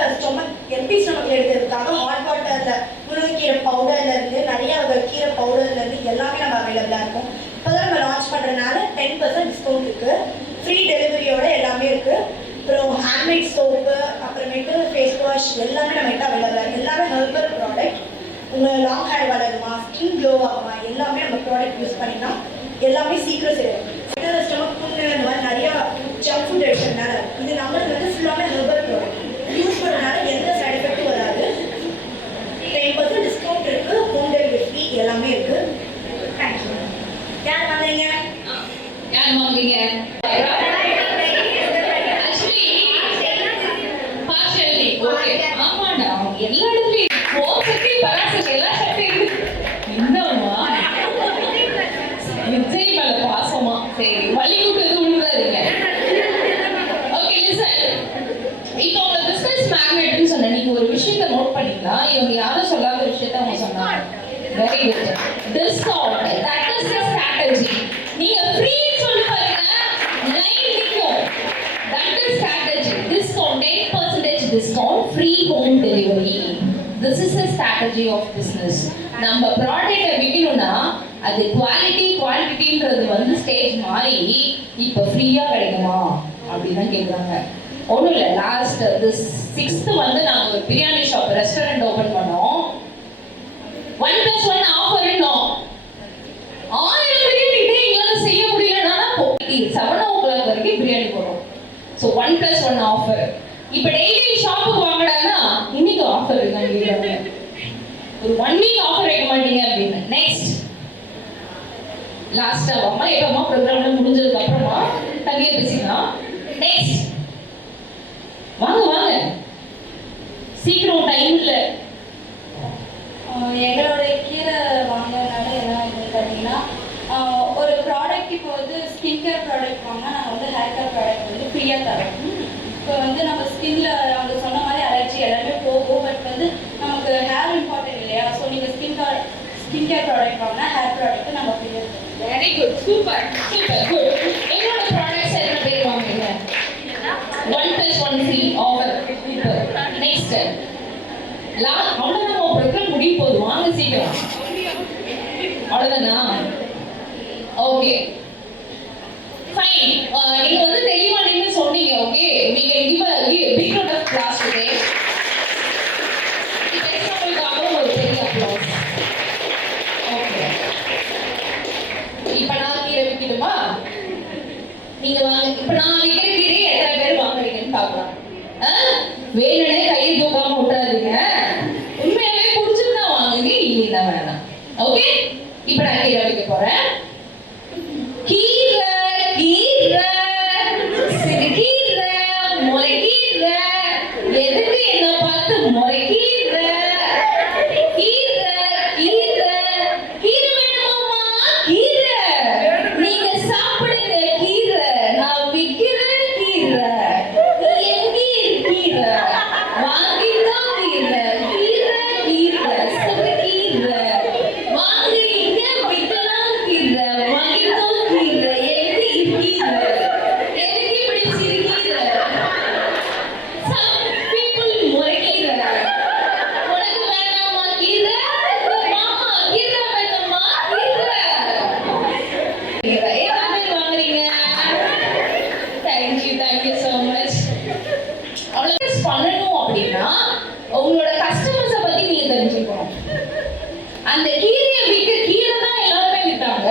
எம்டி ஸ்டொமக்ல எடுக்கிறதுக்காக ஹாட் வாட்டர்ல முருங்கைக்கீரை பவுடர்ல இருந்து நிறைய கீரை பவுடர்ல இருந்து எல்லாமே நம்ம அவைலபிளா இருக்கும். இப்போதான் நம்ம லான்ச் பண்றதுனால 10% டிஸ்கவுண்ட் இருக்கு. ஃப்ரீ டெலிவரியோட எல்லாமே இருக்கு. அப்புறம் ஹேண்ட்மேட் சோப்பு, அப்புறமேட்டு ஃபேஸ் வாஷ் எல்லாமே நம்ம கிட்ட அவைலபிளா இருக்கு. எல்லாமே ஹெர்பல் ப்ராடக்ட். உங்க லாங் ஹேர் வளருமா, ஸ்கின் க்ளோ ஆகுமா, எல்லாமே நம்ம ப்ராடக்ட் யூஸ் பண்ணிக்கலாம். எல்லாமே சீக்கிரம் செய்யும். ஸ்டொமக் புண்ணு இந்த மாதிரி நிறைய ஜங்க் ஃபுட் எடுக்கிறதுனால இது நம்மளுக்கு வந்து ஃபுல்லாமே ஹெர்பல் ப்ராடக்ட் யூஸ் பண்ணனால எந்த சைட் எஃபெக்டும் வராது. 10% டிஸ்கவுண்ட் இருக்கு. ஹோம் டெலிவரி ஃப்ரீ எல்லாமே இருக்கு. தேங்க்யூ. யார் வாங்குறீங்க? யார் வாங்குறீங்க? Partially okay. ஆமாடா, எல்லா இடத்துலயும் ஓசத்தி பராசக்தி எல்லா சக்தியும் இருக்கு. என்னம்மா விஜய் மேல பாசமா? சரி, வலி கூட்டு விழுறாருங்க. ஓகே லிசன், இப்போ உங்க பிசினஸ் மேக்னெட்னு சொன்ன நீங்க ஒரு விஷயத்தை நோட் பண்ணீங்களா? இவங்க யாரும் சொல்லாத விஷயத்த அவங்க சொன்னாங்க. Very good. Discount, that is the strategy. நீங்க ஃப்ரீ சொல்லி பாருங்க, லைன் நிக்கும். That is strategy. Discount 10% discount, free home delivery. This is a strategy of business. நம்ம ப்ராடக்ட்டை விற்கணும்னா அது குவாலிட்டின்றது வந்து ஸ்டேஜ் மாறி இப்போ ஃப்ரீயா கிடைக்குமா அப்படின்னு தான் கேட்குறாங்க. ஒன்றும் இல்லை, லாஸ்ட் this 6th வந்து நாங்கள் ஒரு பிரியாணி ஷாப் ரெஸ்டாரண்ட் ஓப்பன் பண்ணோம். 1+1 ஆஃபர் இன்னும் 1000 பிரியாணி எங்களால் செய்ய முடியலன்னா 7 o'clock வரைக்கும் பிரியாணி போடுறோம். So 1+1 offer. இப்போ டெய்லி ஷாப்புக்கு வாங்கினாங்கன்னா இன்னைக்கு ஆஃபர் இருக்காங்க, ஒரு 1 week ஆஃபர் வைக்க மாட்டீங்க அப்படின்னு. நெக்ஸ்ட் லாஸ்டா வாமா எப்பமா ப்ரோக்ராம்ல முடிஞ்சதுக்கு அப்புறமா தனியா பேசிக்கலாம். நெக்ஸ்ட் வாங்க சீக்கிரம், டைம் இல்ல. எங்களோட கீரை வாங்கினால என்ன பார்த்தீங்கன்னா, ஒரு ப்ராடக்ட் இப்போ வந்து ஸ்கின் கேர் ப்ராடக்ட் வாங்கினா நாங்கள் வந்து ஹேர் கேர் ப்ராடக்ட் வந்து ஃப்ரீயாக தரோம். இப்போ வந்து நம்ம ஸ்கின்ல அவங்க சொன்ன மாதிரி அலர்ஜி எல்லாமே போகும். பட் வந்து நமக்கு ஹேர் இம்பார்ட்டன்ட் இல்லையா? ஸோ நீங்கள் ஸ்கின் கேர் ப்ராடக்ட் வாங்கினா ஹேர் ப்ராடக்ட் நம்ம ஃப்ரீயாக தரோம். Very good, super good. என்னோட ப்ராடக்ட்ஸ் எத்தனை பேர் வாங்குறீங்க? 1+1 ஃப்ரீ ஆஃபர். நெக்ஸ்ட் அவ்வளோதான், நம்ம ப்ரோக்ராம் முடிய போகுது, வாங்க சீக்கிரம். அவ்வளோதானா? Okay fine. நீங்க வந்து தெளிவா நீங்க சொன்னீங்க. Okay, we can give a big round of applause today. இப்போ எக்ஸாம்பிளுக்காக ஒரு பெரிய அப்ளாஸ். ஓகே, இப்போ நான் கீரை விற்கணுமா? நீங்க வாங்க. இப்போ நான் விற்கிற கீரை எத்தனை பேர் வாங்குறீங்கன்னு பார்க்கலாம். வேணுனே கையை தூக்காம விட்டுறாதீங்க. உண்மையாவே புடிச்சிருந்தா வாங்குங்க, இல்லைன்னா வேணாம். ஓகே, இப்போ நான் கீரை விற்க போறேன். கீரை சிறுகீரை, முளைக்கீரை, எதுக்கு என்ன பார்த்து முளைக்கீரை? கீரை வேணுமாமா? கீரை நீங்க சாப்பிடுங்க. கீரை நான் விற்கிற கீரை. எங்கே கீரை வாங்கிக்கோ. கீரை சிறுகீரை வாங்குறீங்க, விற்கலாம். கீரை வாங்கிக்கோ. கீரை எங்கே கீரை? எதுக்கு இப்படி சிறுகீரை? Some people முளைக்கீரை. உனக்கு வேணாமா கீரை? மாமா கீரை வேணுமா? கீரை எத்தனை பேர் வாங்குறீங்க? Thank you so much. அவ்வளோ பண்ணணும் அப்படின்னா உங்களோட கஸ்டமர்ஸை பத்தி நீங்க தெரிஞ்சுக்கணும். அந்த கீரையை கீரை தான் எல்லாருமே விற்றாங்க.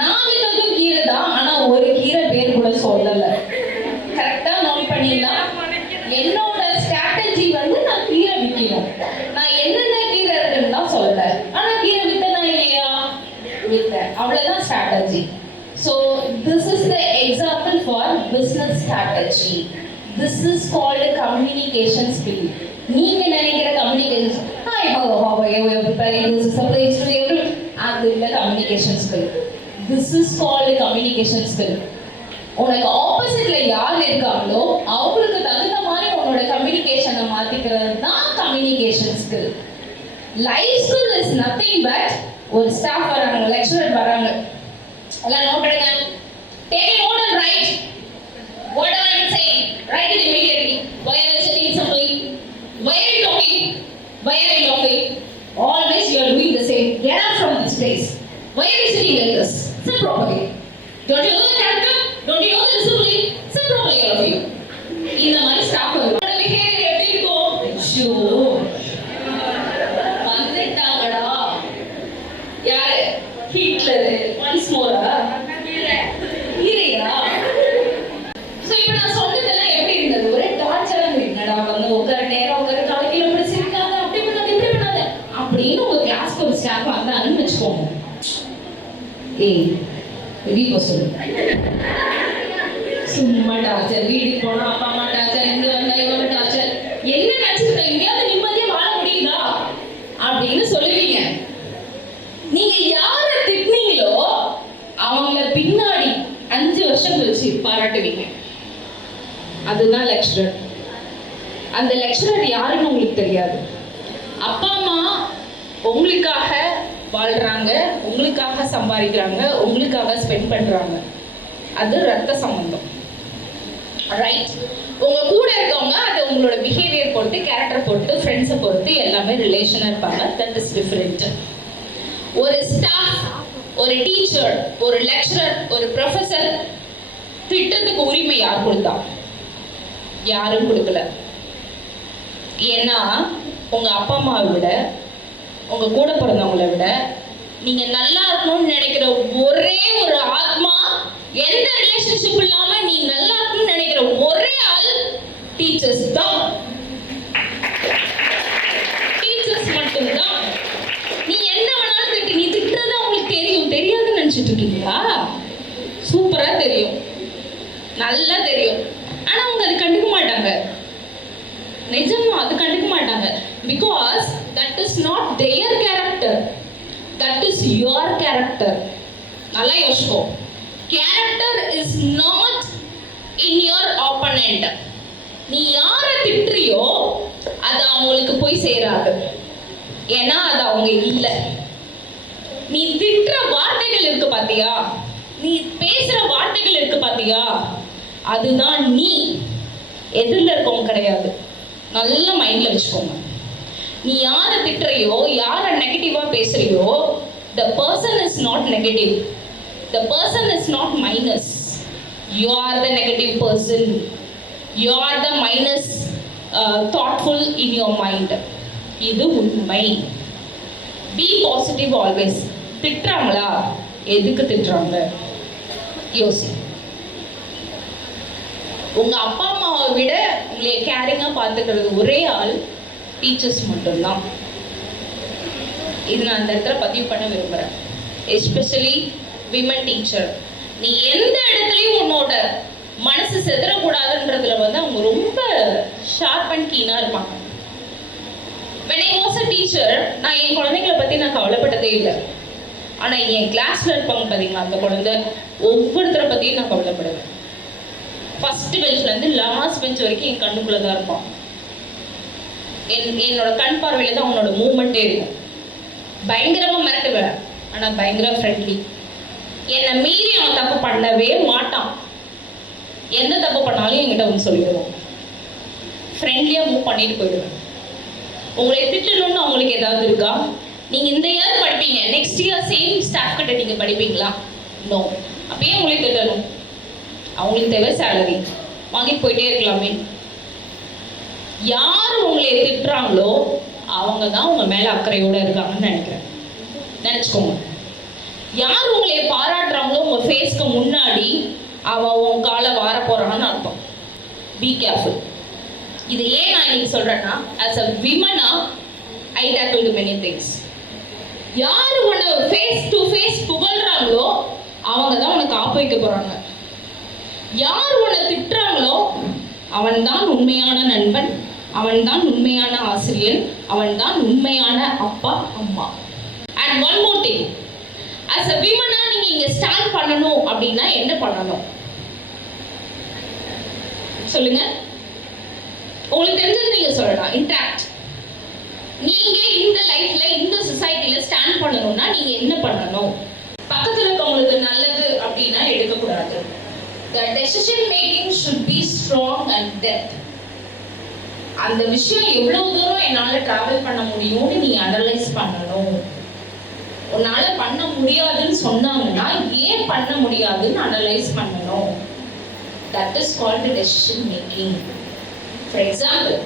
நான் விற்றதும் கீரை தான், ஆனா ஒரு கீரை பேர் கூட சொல்லல. கரெக்டா நோட் பண்ணிடலாம். என்னோட ஸ்ட்ராட்டஜி வந்து நான் கீரை விற்கணும். நான் என்னென்ன கீரை இருக்குன்னு தான் சொல்லல, ஆனா கீரை வித்தனா இல்லையா? வித்தேன். அவ்வளவுதான் strategy. So this is the example for business strategy. This is called a communication skill. நீங்க நினைக்கிற communication, hi how you are preparing this supplies to every, அது இல்ல communication skill. This is called a communication skill. உனக்கு ஆப்போசிட்ல யார் இருக்காங்களோ அவங்களுக்கு தகுந்த மாதிரி உன்னோட கம்யூனிகேஷனை மாத்திக்கிறது தான் communication skill. Life skill is nothing but ஒரு ஸ்டாஃப் வராங்க, லெக்சரர் வராங்க, எல்லாம் நோட் எடுங்க. Take a note and write whatever I am saying. Write it immediately. Why are you sitting simply? Why are you talking? Why are you laughing? Always you are doing the same. Get out from this place. Why are you sitting like this? Sit properly. Don't you know the character? Don't you know the discipline? Sit properly, all of you. இந்த மாதிரி staff உங்களோட behaviour எப்படி இருக்கும்? ஐயோ வந்துட்டாங்கடா. யாரு? Hitler. Once மோரா? கீரையா? So இப்போ நான் சொன்னதெல்லாம் எப்படி இருந்தது? ஒரே டார்ச்சரா இருந்ததுடா. வந்து உட்கார நேரம் உட்கார காலையில் இப்படி சிரிக்காத, அப்படி பண்ணாத, இப்படி பண்ணாத அப்படின்னு உங்க கிளாஸ்க்கு ஒரு ஸ்டாஃப் வந்தாங்கன்னு வச்சுக்கோங்க. ஏய் வீட்டுக்கு சொல்லு. சும்மா டார்ச்சர். வீட்டுக்கு போனா அப்பா அம்மா டார்ச்சர், இங்க வந்தா இவங்க டார்ச்சர். என்ன நினைச்சிருக்க? எங்கேயாவது நிம்மதியா வாழ முடியுதா அப்படின்னு சொல்லுவீங்க. நீங்க யாரை திட்டினீங்களோ அவங்கள பின்னாடி 5 வருஷம் கழிச்சு பாராட்டுவீங்க. அதுதான் லெக்சரர். அந்த லெக்சரர் யாருன்னு உங்களுக்கு தெரியாது. அப்பா அம்மா உங்களுக்காக வாழ்றாங்க, உங்களுக்காக சம்பாதிக்கிறாங்க, உங்களுக்காக ஸ்பெண்ட் பண்றாங்க. அது ரத்த சம்பந்தம், ரைட்? உங்க கூட இருக்கவங்க அது உங்களோட பிஹேவியர் பொறுத்து, கேரக்டர் பொறுத்து, ஃப்ரெண்ட்ஸை பொறுத்து எல்லாமே ரிலேஷனாக இருப்பாங்க. That is different. ஒரு ஸ்டாஃப், ஒரு டீச்சர், ஒரு லெக்சரர், ஒரு ப்ரொஃபஸர் திட்டத்துக்கு உரிமை யார் கொடுத்தா? யாரும் கொடுக்கல. ஏன்னா உங்க அப்பா அம்மாவை விட, உங்க கூட பிறந்தவங்களை விட, நீங்க நல்லா இருக்கணும்னு நினைக்கிற ஒரே ஒரு ஆத்மா, எந்த ரிலேஷன்ஷிப் இல்லாம நீ நல்லா இருக்கணும்னு நினைக்கிற ஒரே ஆள் டீச்சர்ஸ் தான். டீச்சர்ஸ் மட்டும்தான். நீ என்ன வேணாலும் திட்டு, நீ திட்டுறது அவங்களுக்கு தெரியும். தெரியாதுன்னு நினைச்சிட்டு இருக்கீங்களா? சூப்பரா தெரியும், நல்லா தெரியும். ஆனா அவங்க அது கண்டுக்க மாட்டாங்க. நிஜமா அது கண்டுக்க மாட்டாங்க. Because that is not their character, that is your character. நல்லா யோசிக்கோ. Character is not in your opponent. நீ யாரை திட்டுறியோ அது அவங்களுக்கு போய் சேராது. ஏன்னா அது அவங்க இல்லை. நீ திட்டுற வார்த்தைகள் இருக்கு பாத்தியா, நீ பேசுற வார்த்தைகள் இருக்கு பாத்தியா, அதுதான் நீ. எதிரில் இருக்கவங்க கிடையாது. நல்ல மைண்ட்ல வச்சுக்கோங்க. நீ யாரை திட்டுறியோ, யாரை நெகட்டிவா பேசுறியோ, the person is not negative, the person is not minus. You are the negative person, you are the minus thoughtful in your mind. இது உண்மை. Be positive always. திட்டுறாங்களா? எதுக்கு திட்டுறாங்க? யோசி. உங்க அப்பா அம்மாவை விட உங்களை கேரிங்கா பார்த்துக்கிறது ஒரே ஆள் டீச்சர்ஸ் மட்டும்தான். இது நான் அந்த இடத்துல பதிவு பண்ண விரும்புறேன். Especially women teacher. நீ எந்த இடத்துலையும் உன்னோட மனசு செதறக்கூடாதுன்றதுல அவங்க ரொம்ப ஷார்ப் அண்ட் கீனா இருப்பாங்க. when I was a teacher, நான் என் குழந்தைங்களை பத்தி நான் கவலைப்பட்டதே இல்லை. ஆனா என் கிளாஸ்ல இருப்பாங்க பாத்தீங்களா, அந்த குழந்தை ஒவ்வொருத்தரை பத்தியும் நான் கவலைப்படுவேன். ஃபர்ஸ்ட் பெஞ்ச்ல இருந்து லாஸ்ட் பெஞ்ச் வரைக்கும் என் கண்ணுக்குள்ள தான் இருப்பான். என்னோட கண் பார்வையில தான் அவனோட மூவ்மெண்ட்டே இருக்கும். பயங்கரமா மிரட்டுவேன், ஆனா பயங்கர ஃப்ரெண்ட்லி. என்னை மீறி அவன் தப்பு பண்ணவே மாட்டான். எந்த தப்பு பண்ணாலும் என்கிட்ட வந்து சொல்லிடுவோம். ஃப்ரெண்ட்லியா மூவ் பண்ணிட்டு போயிடுவேன். உங்களை திட்டணும்னு அவங்களுக்கு ஏதாவது இருக்கா? நீங்க இந்த இயர் படிப்பீங்க, நெக்ஸ்ட் இயர் சேம் ஸ்டாஃப் கிட்ட நீங்க படிப்பீங்களா? நோ. அப்பயே உங்களை திட்டணும். அவங்களுக்கு தேவை சேலரி, வாங்கிட்டு போயிட்டே இருக்கலாமே. யார் உங்களை திட்டுறாங்களோ அவங்க தான் உங்க மேல அக்கறையோட இருக்காங்கன்னு நினைக்கிறேன். நினைச்சுக்கோங்க. யார் உங்களை பாராட்டுறாங்களோ உங்க ஃபேஸ்க்கு முன்னாடி அவன் உன் காலை வார போறான்னு அர்த்தம். Be careful. இது ஏன் நான் இன்னைக்கு சொல்றேன்னா, as a woman I tackled many things. யார் உன்னை ஃபேஸ் டு ஃபேஸ் புகழ்றாங்களோ அவங்க தான் உனக்கு ஆப்பு வைக்க போறாங்க. யார் உன்னை திட்டுறாங்களோ அவன் தான் உண்மையான நண்பன், அவன் தான் உண்மையான ஆசிரியர், அவன் தான் உண்மையான அப்பா அம்மா. And one more thing, as a woman நீங்க இங்க ஸ்டாண்ட் பண்ணணும் அப்படின்னா என்ன பண்ணணும் சொல்லுங்க. உங்களுக்கு தெரிஞ்சது நீங்க சொல்லலாம். இன்ட்ராக்ட். நீங்க இந்த லைஃப்ல இந்த சொசைட்டில ஸ்டாண்ட் பண்ணணும்னா நீங்க என்ன பண்ணணும்? பக்கத்துல இருக்கவங்களுக்கு நல்லது அப்படின்னா எடுக்கக்கூடாது. The decision making should be strong and depth. அந்த விஷயம் எவ்வளவு தூரம் என்னால டிராவல் பண்ண முடியும்னு நீ அனலைஸ் பண்ணணும். உன்னால பண்ண முடியாதுன்னு சொன்னாங்கன்னா ஏன் பண்ண முடியாதுன்னு அனலைஸ் பண்ணணும். That is called decision making. For example,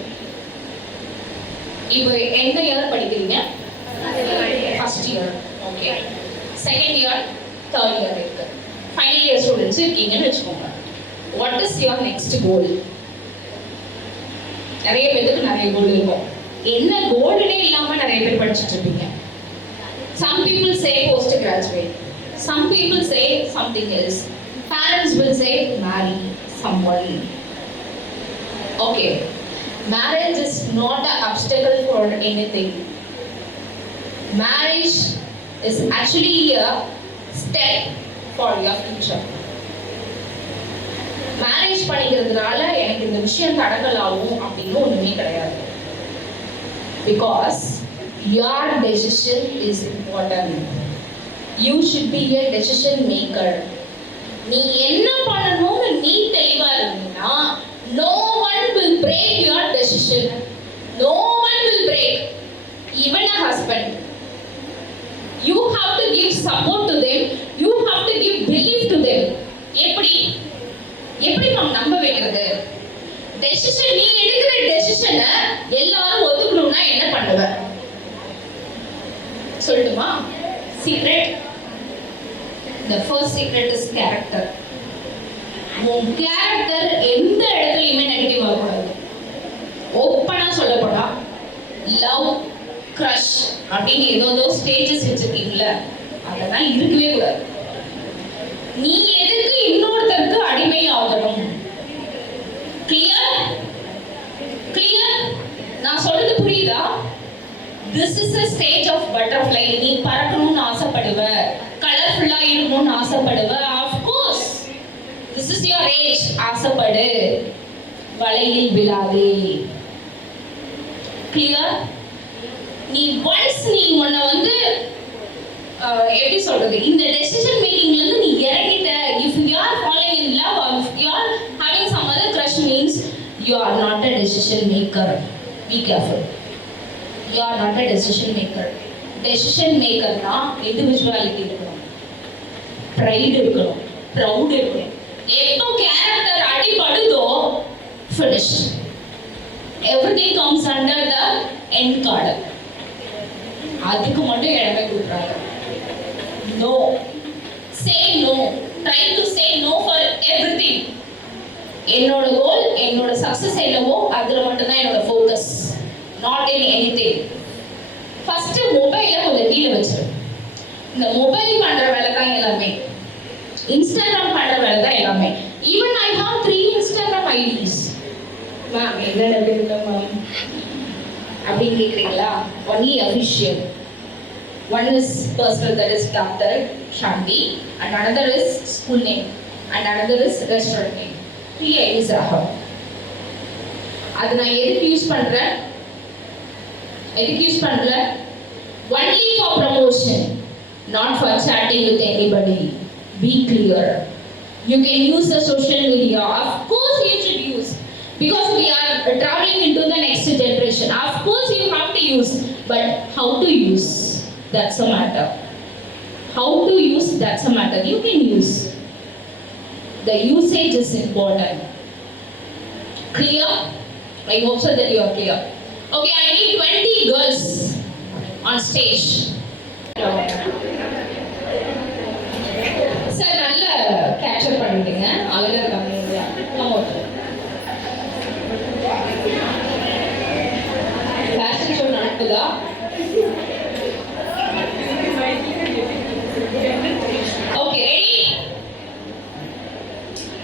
இப்போ எந்த இயர் படிக்கிறீங்க? First year. Okay. Second year, third year இருக்கு. ஃபைனல் இயர் ஸ்டூடெண்ட்ஸ் இருக்கீங்கன்னு வச்சுக்கோங்க. வாட் இஸ் யுவர் நெக்ஸ்ட் கோல்? நிறைய பேருக்கு நிறைய கோல் இருக்கும். என்ன கோல்னே இல்லாம நிறைய பேர் படிச்சுட்டு இருப்பீங்க. Some people say post graduate. Some people say something else. Parents will say marry someone. Okay. Marriage is not an obstacle for anything. Marriage is actually a step for your future. Marriage பண்ணிக்கிறதுனால எனக்கு இந்த விஷயம் தடங்கல் ஆகும் அப்படின்னு ஒண்ணுமே கிடையாது. Because your decision is important. You should be a decision maker. நீ என்ன பண்ணணும்னு நீ தெளிவா இருந்தீங்கன்னா no one will break your decision. No one will break. Even a husband. You have to give support to them. You have to give belief to them. எப்படி நாம் நம்ப வைக்கிறது? டெசிஷன் நீ எடுக்கிற டெசிஷனை எல்லாரும் ஒத்துக்கணும்னா என்ன பண்ணுவ? சொல்லட்டுமா? Secret. The first secret is character. உன் கேரக்டர் எந்த இடத்துலயுமே நெகட்டிவ் ஆகக்கூடாது. ஓப்பனா சொல்ல போனா லவ், கிரஷ் அப்படின்னு ஏதோ ஸ்டேஜஸ் வச்சிருக்கீங்களா, அதெல்லாம் இருக்கவே கூடாது. நீ எதுக்கு இன்னொருத்தருக்கு அடிமை ஆகணும்? கிளியர்? கிளியர்? நான் சொல்றது புரியுதா? This is a stage of butterfly. நீ பறக்கணும்னு ஆசைப்படுவ, கலர்ஃபுல்லா இருக்கணும்னு ஆசைப்படுவ. Of course, this is your age. ஆசைப்படு, வலையில் விழாதே. கிளியர்? நீ ஒன்ஸ் நீ உன்னை வந்து எப்படி சொல்றது, இந்த டெசிஷன் மேக்கிங்ல இருந்து நீ இறங்கிட்ட, if you are falling in love or if you are having some other crush means you are not a decision maker. Be careful. You are not a decision maker. Decision maker na individuality இருக்கணும், pride இருக்கணும், proud இருக்கணும். எப்போ character அடிபடுதோ finished. Everything comes under the end card. அதுக்கு மட்டும் இடமே கொடுக்குறாங்க. No. Say no. Try to say no for everything. என்னோட கோல், என்னோட சக்சஸ் என்னவோ அதுல மட்டும் தான் என்னோட focus. Not in anything. First மொபைலை கொஞ்சம் கீழே வச்சிரு. இந்த மொபைல் பண்ற வேலை தான் எல்லாமே. இன்ஸ்டாகிராம் பண்ற வேலை தான் எல்லாமே. Even I have 3 Instagram IDs. Ma'am என்ன இருக்கு மேம் அப்படின்னு கேக்குறீங்களா? Only official. One is personal, that is Dr. Shanti, and another is school name, and another is restaurant name. 3 IDs Rahul. அது நான் எதுக்கு யூஸ் பண்றேன்? Only for promotion, not for chatting with anybody. Be clear. You can use the social media. Of course you should use, because we are traveling into the next generation. Of course you have to use, but how to use, that's a matter. How to use, that's a matter. You can use. The usage is important. Clear? I hope so that you are clear. Okay, I need 20 girls on stage. Sir, நல்ல capture பண்ணிட்டீங்க. அழகா இருக்காங்க. Come on. Fashion show நடக்குதா? Okay, ready?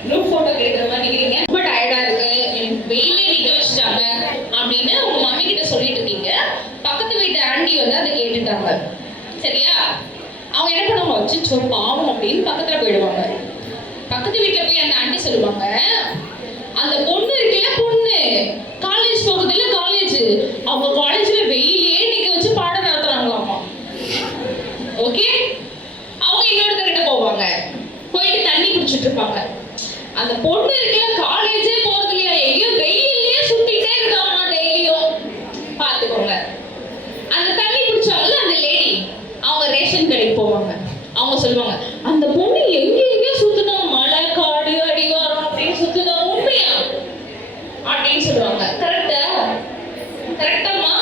Group photo எடுக்கிற மாதிரி நிக்கிறீங்க. ரொம்ப டயர்டா இருக்கு, எனக்கு வெயிலே நிக்க வச்சிட்டாங்க அப்படின்னு உங்க மம்மி கிட்ட சொல்லிட்டு இருக்கீங்க. பக்கத்து வீட்டு ஆண்டி வந்து அதை கேட்டுட்டாங்க. சரியா? அவங்க என்ன பண்ணுவாங்க, வச்சு பாவம் அப்படின்னு பக்கத்துல போயிடுவாங்க. பக்கத்து வீட்டுல போய் அந்த ஆண்டி சொல்லுவாங்க, அந்த பொண்ணு இருக்குல்ல, பொண்ணு காலேஜ் போகுது இல்ல, காலேஜ், அவங்க காலேஜ்ல வெயிலே நிக்க வச்சு பாடம் நடத்துறாங்களாமா. ஓகே, அவங்க இன்னொருத்தர்கிட்ட போவாங்க, போயிட்டு தண்ணி குடிச்சிட்டு இருப்பாங்க. அந்த பொண்ணு இருக்குல்ல, காலேஜே போறது இல்லையா, எங்கேயோ வெயிலே சுத்திட்டே இருக்காமா டெய்லியும். பாத்துக்கோங்க. அந்த தண்ணி குடிச்சாங்கல்ல அந்த லேடி, அவங்க ரேஷன் கடைக்கு போவாங்க. அவங்க சொல்லுவாங்க, அந்த பொண்ணு எங்கேயோ சுத்துனா, மலை காடு அடிவாரம் அப்படின்னு சுத்துனா, உண்மையா அப்படின்னு சொல்லுவாங்க. கரெக்டா? கரெக்டாமா?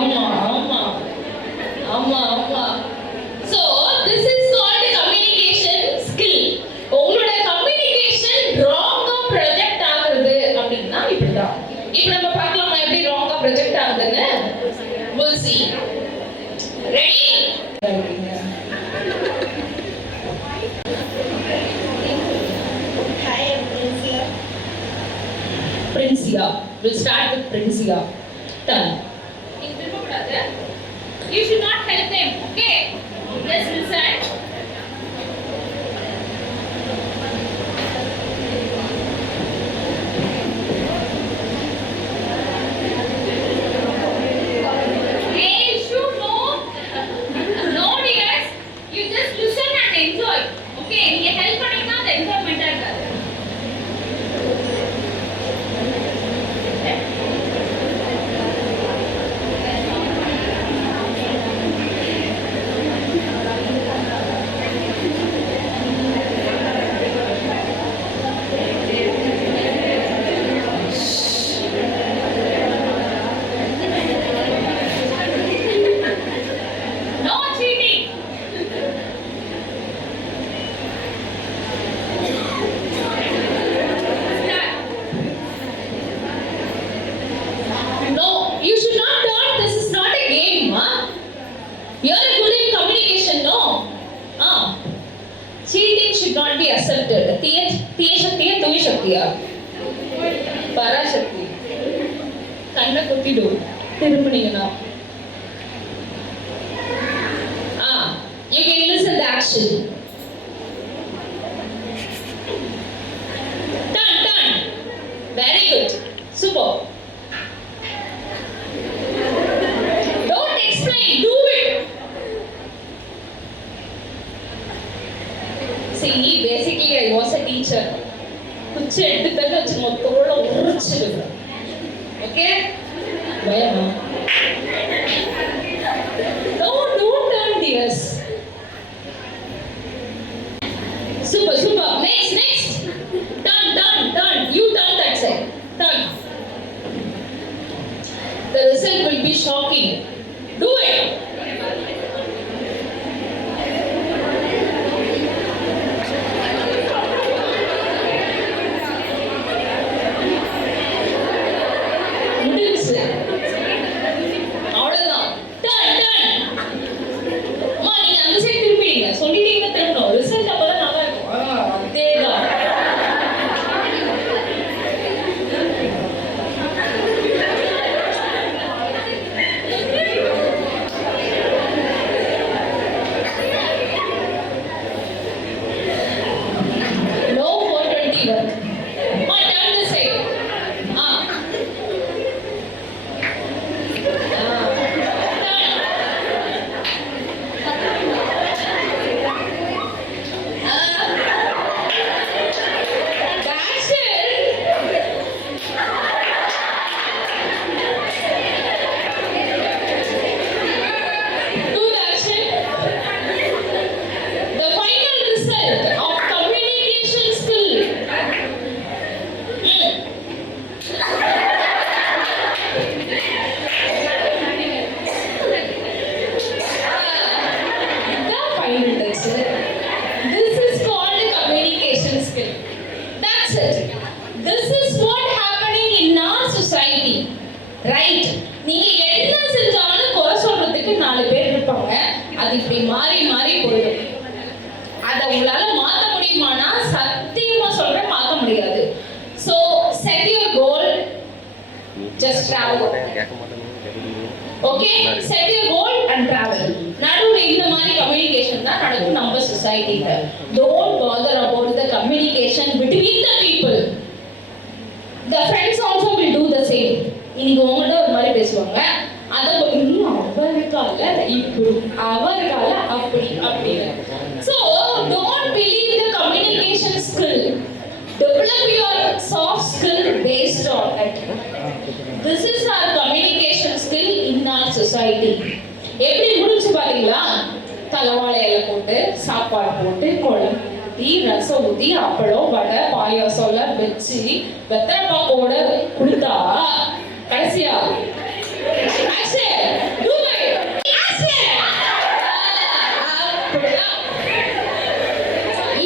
ஆமா ஆமா ஆமா ஆமா. So this is called communication skill. உங்களோட கம்யூனிகேஷன் ராங்கா ப்ரொஜெக்ட் ஆகுது அப்படின்னா இப்படிதான். இப்போ நம்ம பார்க்கலாமா எப்படி ராங்கா ப்ரொஜெக்ட் ஆகுதுன்னு? We'll see. Ready? Hi, I'm Princia. Princia. We'll start with Princia. Turn. You should not help them, okay? Let's listen. Hey, shoot. You're good in communication, no? Cheating should not be accepted. தீய சக்தியா தூய சக்தியா? பராசக்தி. கண்ணை குத்திடும் திரும்பினீங்கன்னா. You can listen the action. Done. Very good. Super. Don't explain. Do it. See, basically I was a teacher. குச்சி எடுத்துட்டு வச்சு மொத்தோட உரிச்சிடுவேன். Okay? பயமா? Don't turn tears. Super. Next. Turn. You turn that side. Turn. The result will be shocking. Do it. முடிஞ்சு. அவ்வளவுதான். Turn. அம்மா, நீங்க அந்த side திரும்பிடுங்க. சொல்லிட்டீங்கன்னா திரும்பணும். ரிசல்ட் அப்பதான் நல்லா இருக்கும். அதேதான். No 420 work. அம்மா, turn this side. That's it. Do the action. The final result of communication skill. The final result. This is called communication skill. That's it. This is what happening in our society. Right? நீங்க என்ன செஞ்சாலும் குறை சொல்றதுக்கு 4 பேர் இருப்பாங்க. அது இப்படி மாறி போயிடும். அதை உங்களால மாத்த முடியுமானா சத்தியமா சொல்றேன் மாத்த முடியாது. So set your goal. Just travel. Okay? Set your goal and travel. நடுவுல இந்த மாதிரி கம்யூனிகேஷன் தான் நடக்கும் நம்ம சொசைட்டில. Don't bother about the communication between the people. The friends also will do the same. இன்னைக்கு உங்கள்கிட்ட ஒரு மாதிரி பேசுவாங்க. அதை அவருக்கால இப்படி அவருக்கால அப்படின்னு. So don't believe the communication skill. Develop your soft skill based on it. This is our communication skill in our society. எப்படி முடிச்சு பாத்தீங்களா? தலைவாழை இலை போட்டு சாப்பாடு போட்டு குழம்பு ஊத்தி ரசம் ஊத்தி அப்பளம் வடை பாயாசம் எல்லாம் வச்சு வெத்தலைப்பாக்கோட கொடுத்தா கடைசியா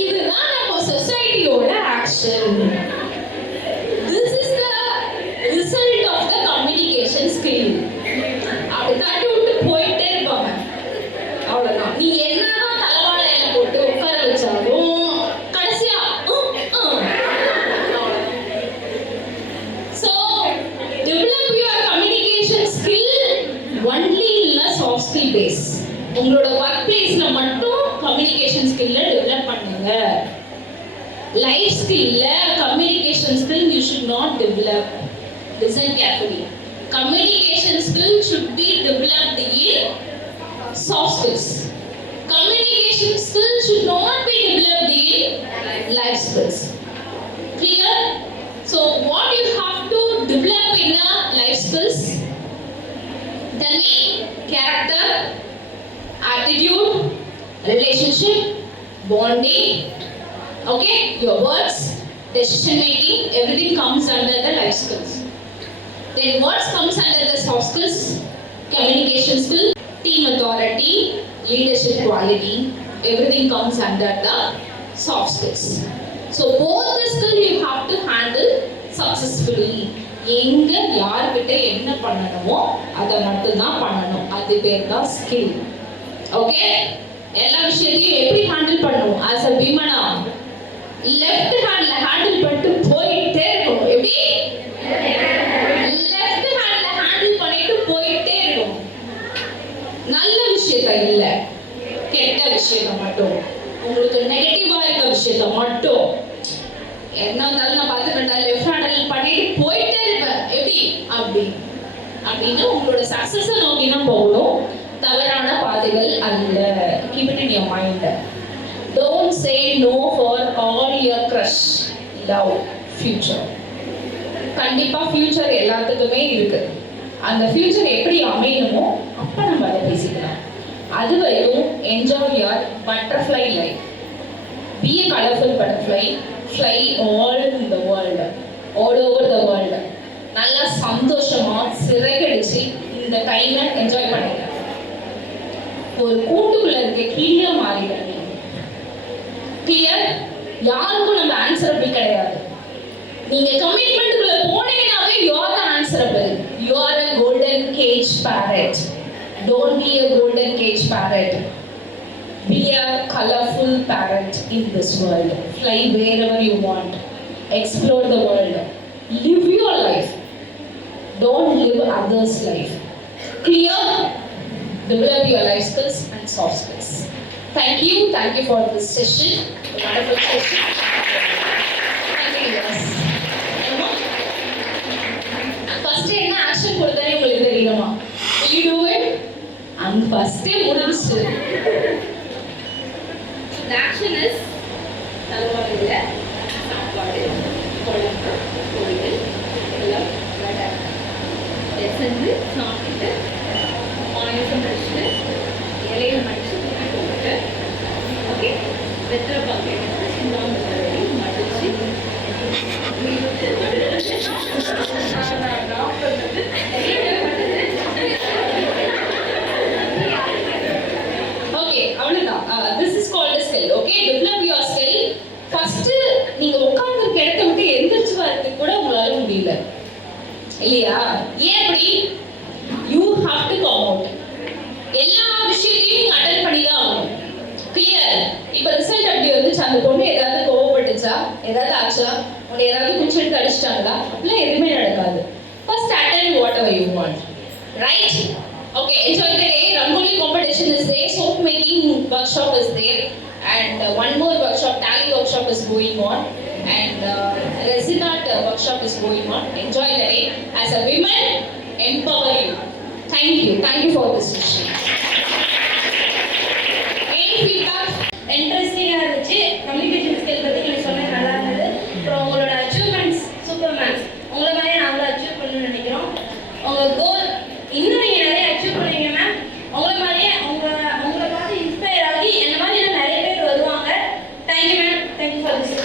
இதுதான் நம்ம சொசைட்டியோட action. This is the result of the communication skill. அப்படி தட்டி விட்டு போயிட்டே இருப்பாங்க. அவ்வளவுதான். நீ என்னதான் தலைவாழை இலை போட்டு உட்கார வச்சாலும் கடைசியா So develop your communication skill only in a soft skill base. உங்களோட ஒர்க் பிளேஸ்ல மட்டும் கம்யூனிகேஷன் ஸ்கில்ல டெவலப் பண்ணுங்க. லைஃப் ஸ்கில்ல communication skill you should not develop. Listen carefully. Communication skill should be developed in soft skills. Communication skill should not be developed in life skills. Clear? So what you have to develop in a life skills? Tell me. Character, attitude, relationship, bonding, okay, your words, decision making, everything comes under the life skills. Then what comes under the soft skills? Communication skill, team authority, leadership quality, everything comes under the soft skills. So both the skill you have to handle successfully. எங்க யார்கிட்ட என்ன பண்ணணுமோ அதை மட்டும் தான் பண்ணணும். அது பேர் தான் ஸ்கில். ஓகே? எல்லா விஷயத்தையும் எப்படி ஹேண்டில் பண்ணணும் ஆஸ் அ விமனா? லெஃப்ட் ஹேண்ட்ல ஹேண்டில் பண்ணிட்டு போயிட்டே இருக்கணும். எப்படி? லெஃப்ட் ஹேண்ட்ல ஹேண்டில் பண்ணிட்டு போயிட்டே இருக்கணும். நல்ல விஷயத்த இல்ல, கெட்ட விஷயத்த மட்டும், உங்களுக்கு நெகட்டிவா இருக்க விஷயத்த மட்டும் என்ன இருந்தாலும் நான் பார்த்துக்கிட்டேன், லெஃப்ட் ஹேண்டில் பண்ணிட்டு போயிட்டே இருப்பேன். எப்படி? அப்படின்னு உங்களோட சக்சஸை நோக்கி தான் போகணும். தவறான பாதைகள் அல்ல. Keep it in your mind. Don't say no for all your crush, love, future. கண்டிப்பா ஃபியூச்சர் எல்லாத்துக்குமே இருக்கு. அந்த ஃபியூச்சர் எப்படி அமையணுமோ அப்ப நம்ம அதை பேசிக்கலாம். அது வரைக்கும் enjoy your butterfly life. Be a colorful butterfly. Fly all in the world. All over the world. நல்லா சந்தோஷமா சிறகடிச்சு இந்த டைமை என்ஜாய் பண்ணுங்க. ஒரு கூட்டுக்குள்ள இருக்க கிளியா மாறிடுங்க. கிளியர்? யாருக்கும் நம்ம ஆன்சரபிள் கிடையாது. நீங்க கமிட்மெண்ட்டுக்குள்ள போனீங்கன்னாவே you are the answerable. You are a golden cage parrot. Don't be a golden cage parrot. Be a colorful parrot in this world. Fly wherever you want. Explore the world. Live your life. Don't live others' life. Clear? Develop your life skills and soft skills. Thank you for this session. A wonderful session. Thank you, yes. First என்ன action கொடுத்தானே உங்களுக்கு தெரியணுமா? Will you do it? And first முடிச்சு. The action is தலவாரில சாப்பாடு, குழம்பு, பொரியல், எல்லாம் வடை. செஞ்சு சாப்பிட்டு பாயசம் வச்சுட்டு இலையில மடிச்சு போட்டு ஓகே வெத்தலை பாக்கு சின்ன மடிச்சு ஓகே அவ்வளவுதான். This is called a skill. Okay, develop your skill. First நீங்க உட்கார்ந்து இடத்த விட்டு எந்திரிச்சு வரதுக்கு கூட உங்களால முடியல இல்லையா? ஏன் அப்படி? You have to come out. எல்லா விஷயத்தையும் நீங்க அட்டெண்ட் பண்ணி தான் ஆகணும். கிளியர்? இப்போ ரிசல்ட் அப்படி வந்துச்சு, அந்த பொண்ணு ஏதாவது கோவப்பட்டுச்சா, ஏதாவது ஆச்சா, உன்னை ஏதாவது குச்சிட்டு அடிச்சிட்டாங்களா, அப்படிலாம் எதுவுமே நடக்காது. First attend what ever you want. Right? Okay, enjoy the day. Rangoli competition is there, soap making workshop is there, and one more workshop, tally workshop is going on, and resin art workshop is going on. Enjoy the day. As a woman, empower you. Thank you for this session. Any feedback? இன்ட்ரெஸ்டிங்காக இருந்துச்சு. Communication skill பற்றி நீங்கள் சொன்னது நல்லா இருந்தது. அப்புறம் உங்களோட achievements super man. உங்களை மாதிரியே நாங்களும் அச்சீவ் பண்ணணும்னு நினைக்கிறோம். உங்கள் கோல் இன்னும் நீங்கள் நிறைய அச்சீவ் பண்ணுவீங்க மேம். உங்களை மாதிரியே உங்களை பார்த்து இன்ஸ்பயர் ஆகி என்ன மாதிரி இன்னும் நிறைய பேர் வருவாங்க. Thank you ma'am. Thank you for this.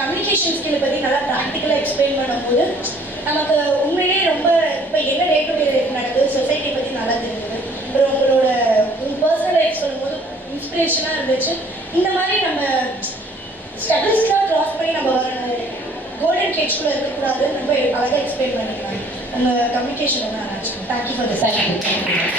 Communication skill பற்றி நல்லா ப்ராக்டிக்கலாக எக்ஸ்பிளைன் பண்ணும்போது நமக்கு உண்மையிலேயே ரொம்ப இப்போ என்ன டே டு டே நடக்குது, சொசைட்டி பற்றி நல்லா தெரிஞ்சது. அப்புறம் உங்களோட பர்சனல் லைஃப் சொல்லும்போது இன்ஸ்பிரேஷனாக இருந்துச்சு. இந்த மாதிரி நம்ம ஸ்ட்ரகிள்ஸ்லாம் க்ராஸ் பண்ணி நம்ம வரணும், கோல்டன் கேஜ்குள்ளே இருக்கக்கூடாது, ரொம்ப அழகாக எக்ஸ்பிளைன் பண்ணிக்கலாம். உங்கள் கம்யூனிகேஷன் ரொம்ப நல்லா இருந்துச்சு. Thank you for this. Thank you.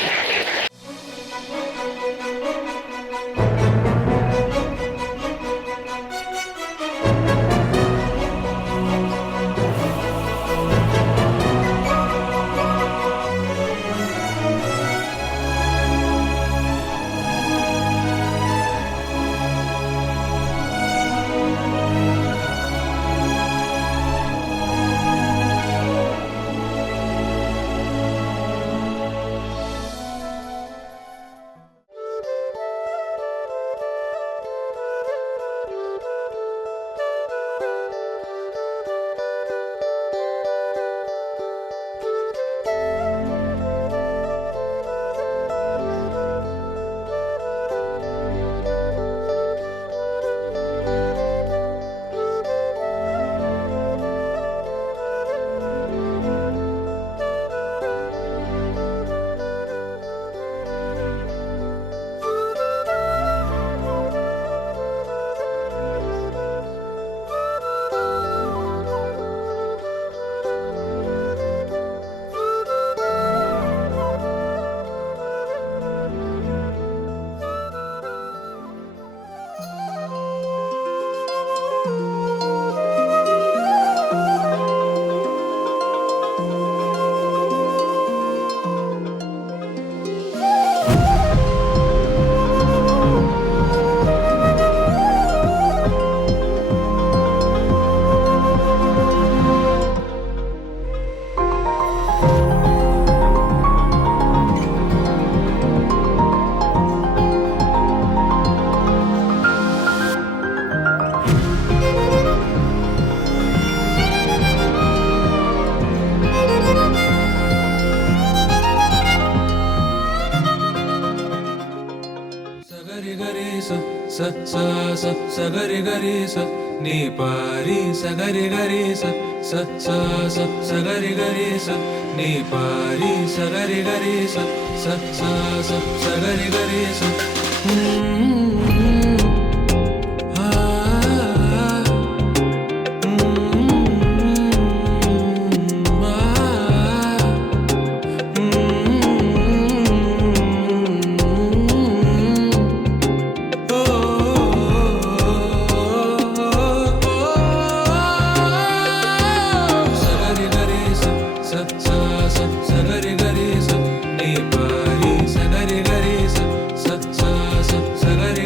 sa sa sa sa gari gari sa ni pari sa gari gari sa sa sa sa sa gari gari sa ni pari sa gari gari sa sa sa sa sa gari gari sa Sagari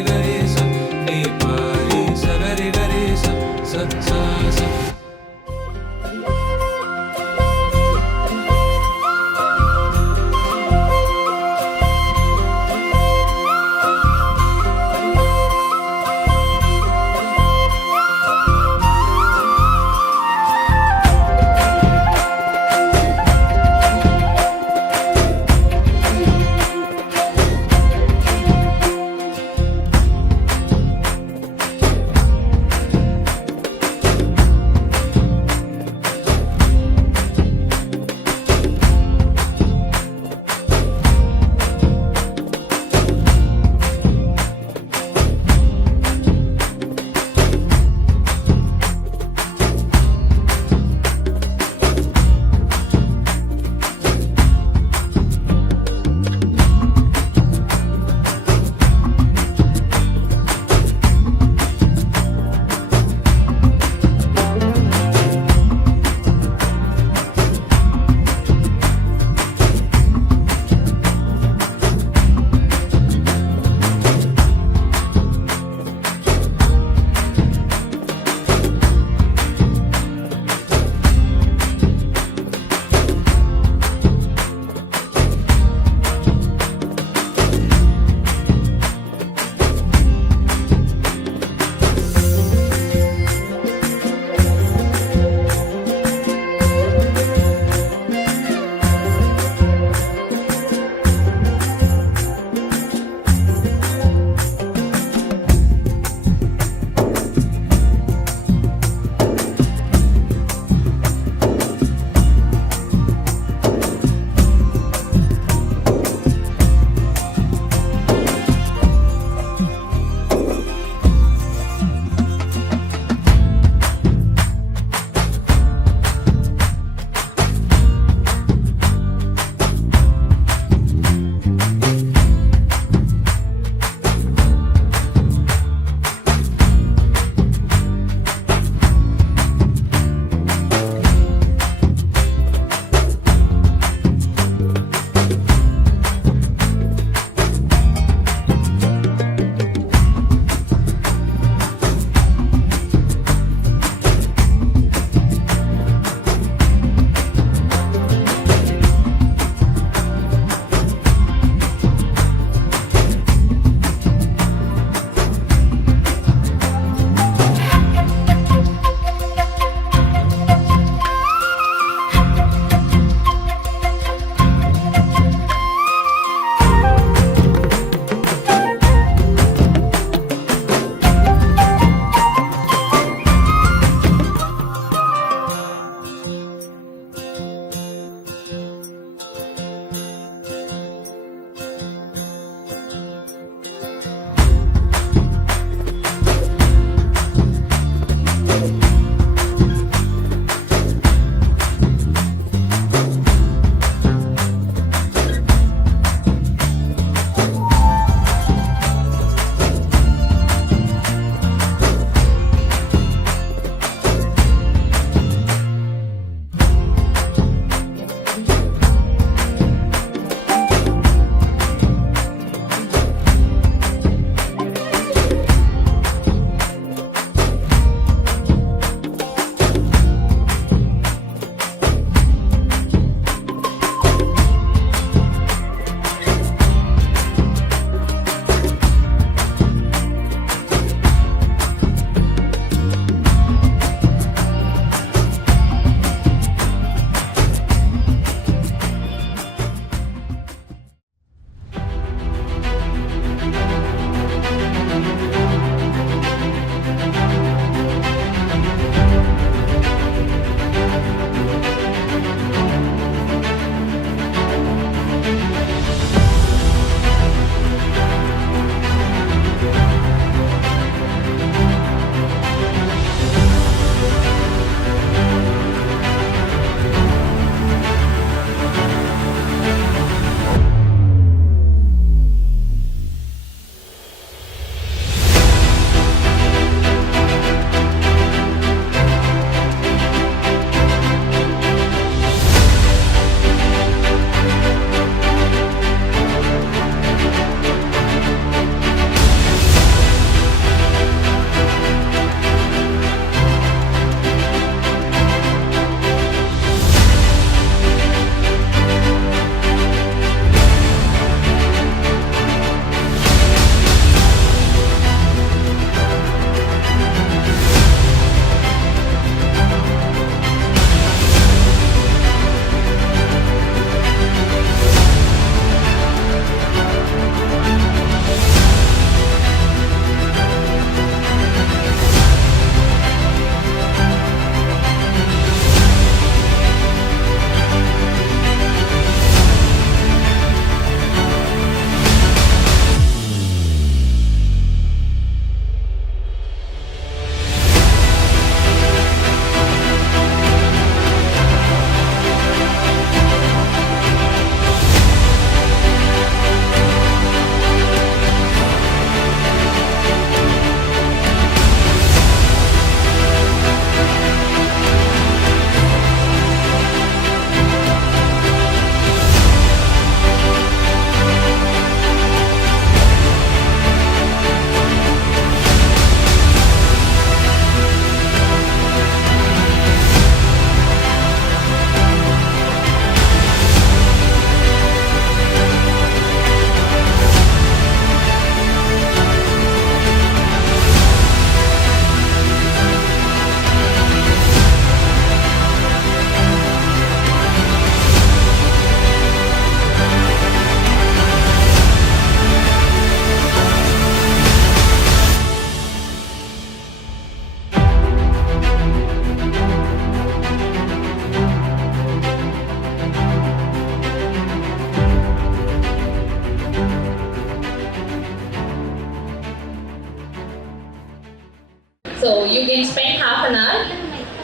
So you can spend half an hour.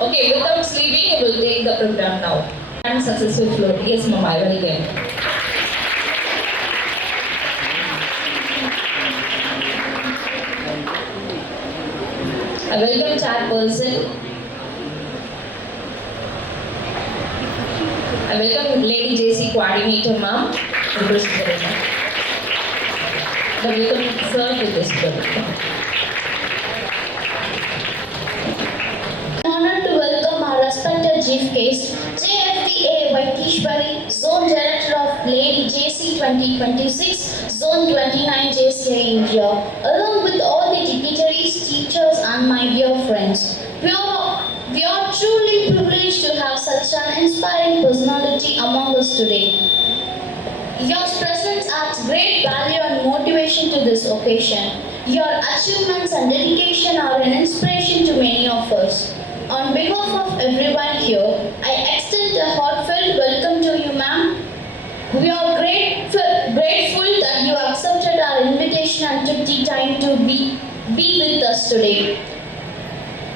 Okay, without sleeping, you will take the program now. And successful float. Yes, ma'am, I will get. I welcome chairperson. I welcome Lady JC coordinator, ma'am. I welcome sir to this program. Honored to welcome our respected chief guest, JFDA Vaitishwari, Zone Director of Lady JC 2026, Zone 29 JCI India, along with all the dignitaries, teachers and my dear friends. We are truly privileged to have such an inspiring personality among us today. Your presence adds great value and motivation to this occasion. Your achievements and dedication are an inspiration to many of us. On behalf of everyone here, I extend a heartfelt welcome to you, ma'am. We are grateful that you accepted our invitation and took the time to be with us today.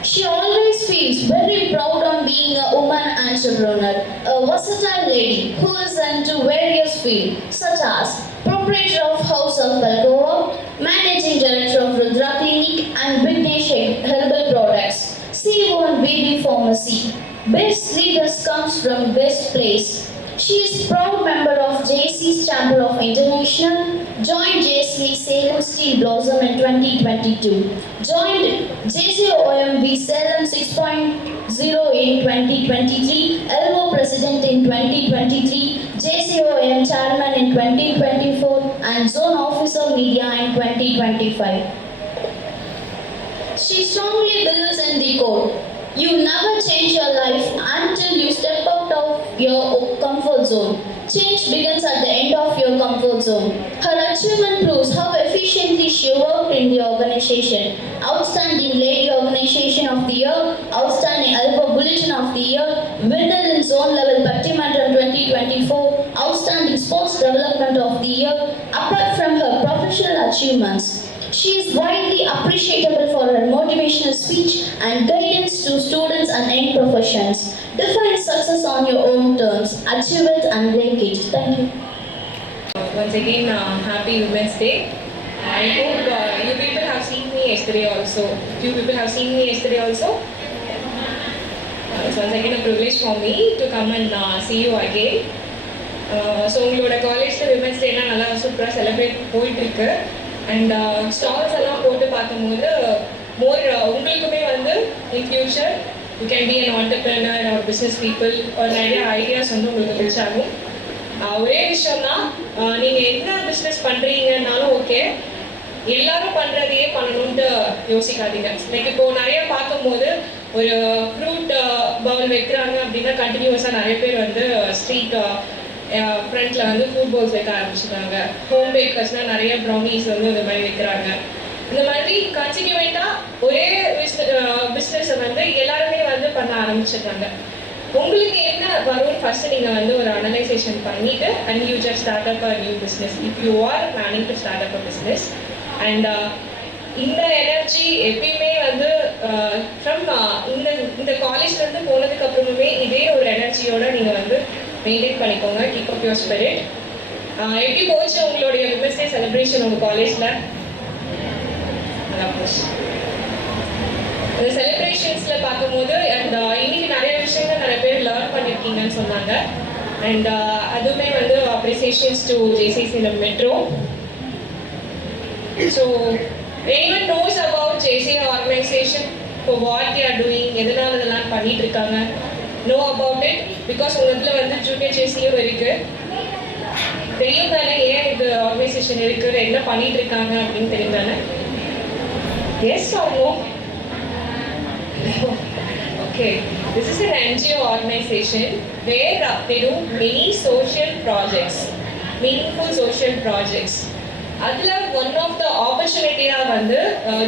She always feels very proud on being a woman entrepreneur, a versatile lady who is into various fields such as proprietor of House of Balgova, managing director of Rudra Clinic and Vignesh Herbal Products, CEO and baby pharmacy. Best leaders comes from best place. She is proud member of JC's Chamber of International, joined JC Salem Steel Blossom in 2022, joined JCOMV Salem 6.0 in 2023, LO President in 2023, JCOM Chairman in 2024 and Zone Officer Media in 2025. She strongly believes in the quote, "You never change your life until you step out of your comfort zone. Change begins at the end of your comfort zone." Her achievement proves how efficiently she worked in the organization. Outstanding Lady Organization of the Year, Outstanding Elbow Bulletin of the Year, winner in Zone Level Pattimantam 2024, Outstanding Sports Development of the Year. Apart from her professional achievements, she is widely appreciable for her motivational speech and guidance to students and young professions. Define success on your own terms, achieve it and break it. Thank you. Once again, happy Women's Day. I hope you people have seen me yesterday also. Few people have seen me yesterday also. It's once again a privilege for me to come and see you again. So உங்களோட காலேஜில் women's டேலாம் நல்லா சூப்பராக celebrate போயிட்டுருக்கு. And stalls எல்லாம் போட்டு பார்க்கும்போது உங்களுக்குமே வந்து in future you can be an entrepreneur or business people ஒரு நிறைய ஐடியாஸ் வந்து உங்களுக்கு பிடிச்சாகும். ஒரே விஷயம்னா நீங்கள் என்ன பிஸ்னஸ் பண்ணுறீங்கன்னாலும் ஓகே, எல்லாரும் பண்ணுறதையே பண்ணணுன்ட்டு யோசிக்காதீங்க. லைக் இப்போது நிறைய பார்க்கும்போது ஒரு ஃப்ரூட் பவுல் வைக்கிறாங்க அப்படின்னா கண்டினியூஸாக நிறைய பேர் வந்து ஸ்ட்ரீட் ஃப்ரண்ட்ல வந்து ஃபுட் பவுல்ஸ் வைக்க ஆரம்பிச்சிருக்காங்க. ஹோம் பேக்கர்ஸ்னால் நிறைய ப்ரௌனிஸ் வந்து இந்த மாதிரி வைக்கிறாங்க. இந்த மாதிரி கன்டினியூவேட்டாக ஒரே பிஸ்னஸை வந்து எல்லாருமே வந்து பண்ண ஆரம்பிச்சிருக்காங்க. உங்களுக்கு என்ன வரும்னு ஃபர்ஸ்ட் நீங்கள் வந்து ஒரு அனலைசேஷன் பண்ணிட்டு and you just start up a new business if you are planning to start up a business. And இந்த எனர்ஜி எப்பயுமே வந்து ஃப்ரம் இந்த காலேஜ்லேருந்து போனதுக்கு அப்புறமே இதே ஒரு எனர்ஜியோட நீங்கள் வந்து மெயின்டைன் பண்ணிக்கோங்க. Keep up your spirit. எப்படி போச்சு உங்களுடைய விமென்ஸ் டே செலிப்ரேஷன் உங்கள் காலேஜில்? நல்லா போச்சு. இந்த செலிப்ரேஷன்ஸில் பார்க்கும்போது அண்ட் இன்னைக்கு நிறைய விஷயங்கள் நிறைய பேர் லேர்ன் பண்ணியிருக்கீங்கன்னு சொன்னாங்க. அண்ட் அதுவுமே வந்து appreciations to JC Salem metro. So anyone knows about JC organization for what they are doing, எதனால இதெல்லாம் பண்ணிட்டு இருக்காங்க, know about it because உங்கள்கிட்ட வந்து ஜூனியர் ஜேசியும் இருக்கு. தெரியும் தானே ஏன் இது ஆர்கனைசேஷன் இருக்கு, என்ன பண்ணிட்டு இருக்காங்க அப்படின்னு தெரியும் தானே? Yes or no? Okay, this is an NGO organization where they do many social projects, meaningful social projects. அதில் ஒன் ஆஃப் த ஆப்பர்ச்சுனிட்டியாக வந்து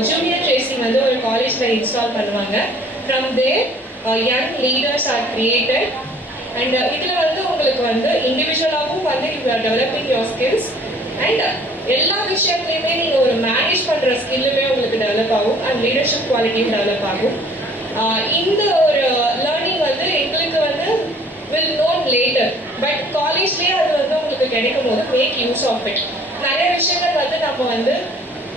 ஜூனியர் ட்ரேசிங் வந்து ஒரு காலேஜில் இன்ஸ்டால் பண்ணுவாங்க. From there young leaders are created. And இதில் வந்து உங்களுக்கு வந்து இண்டிவிஜுவலாகவும் வந்து you are developing your skills and எல்லா விஷயத்துலையுமே நீங்கள் ஒரு மேனேஜ் பண்ணுற ஸ்கில்லுமே உங்களுக்கு டெவலப் ஆகும் அண்ட் லீடர்ஷிப் குவாலிட்டியும் டெவலப் ஆகும். இந்த ஒரு லேர்னிங் வந்து எங்களுக்கு வந்து வில் நோன் லேட்டர், பட் காலேஜ்லேயே அது வந்து உங்களுக்கு கிடைக்கும் போது மேக் யூஸ் ஆஃப் இட். நிறைய விஷயங்கள் வந்து நம்ம வந்து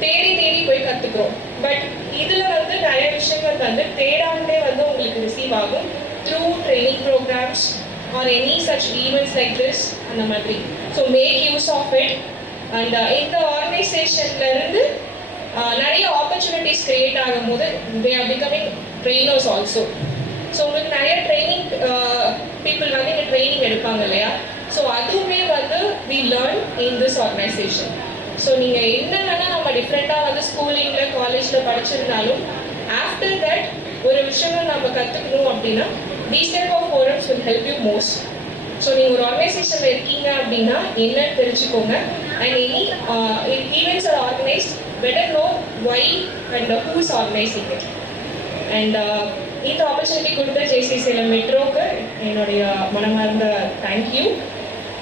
தேடி தேடி போய் கற்றுக்குறோம், பட் இதில் வந்து நிறைய விஷயங்கள் வந்து தேடாமலே வந்து உங்களுக்கு ரிசீவ் ஆகும் through training programs or any such events like this அந்த மாதிரி. So make use of it. And இந்த ஆர்கனைசேஷன்லேருந்து நிறைய ஆப்பர்ச்சுனிட்டிஸ் க்ரியேட் ஆகும் போது they are becoming trainers also. So உங்களுக்கு நிறைய ட்ரைனிங் பீப்புள் வந்து இங்கே ட்ரைனிங் எடுப்பாங்க இல்லையா, ஸோ அதுவுமே வந்து we learn in this organization. So நீங்கள் என்ன வேணால் நம்ம டிஃப்ரெண்ட்டாக வந்து ஸ்கூலிங்கில் காலேஜில் படிச்சிருந்தாலும் ஆஃப்டர் தட் ஒரு விஷயங்கள் நம்ம கற்றுக்கணும் அப்படின்னா these type of forums will help you most. So நீங்கள் ஒரு ஆர்கனைசேஷனில் இருக்கீங்க அப்படின்னா என்னன்னு தெரிஞ்சுக்கோங்க. And any events are organised better know why and who is organizing it. And இந்த ஆப்பர்ச்சுனிட்டி கொடுத்த ஜேசி சேலம் மெட்ரோக்கு என்னுடைய மனமார்ந்த thank you.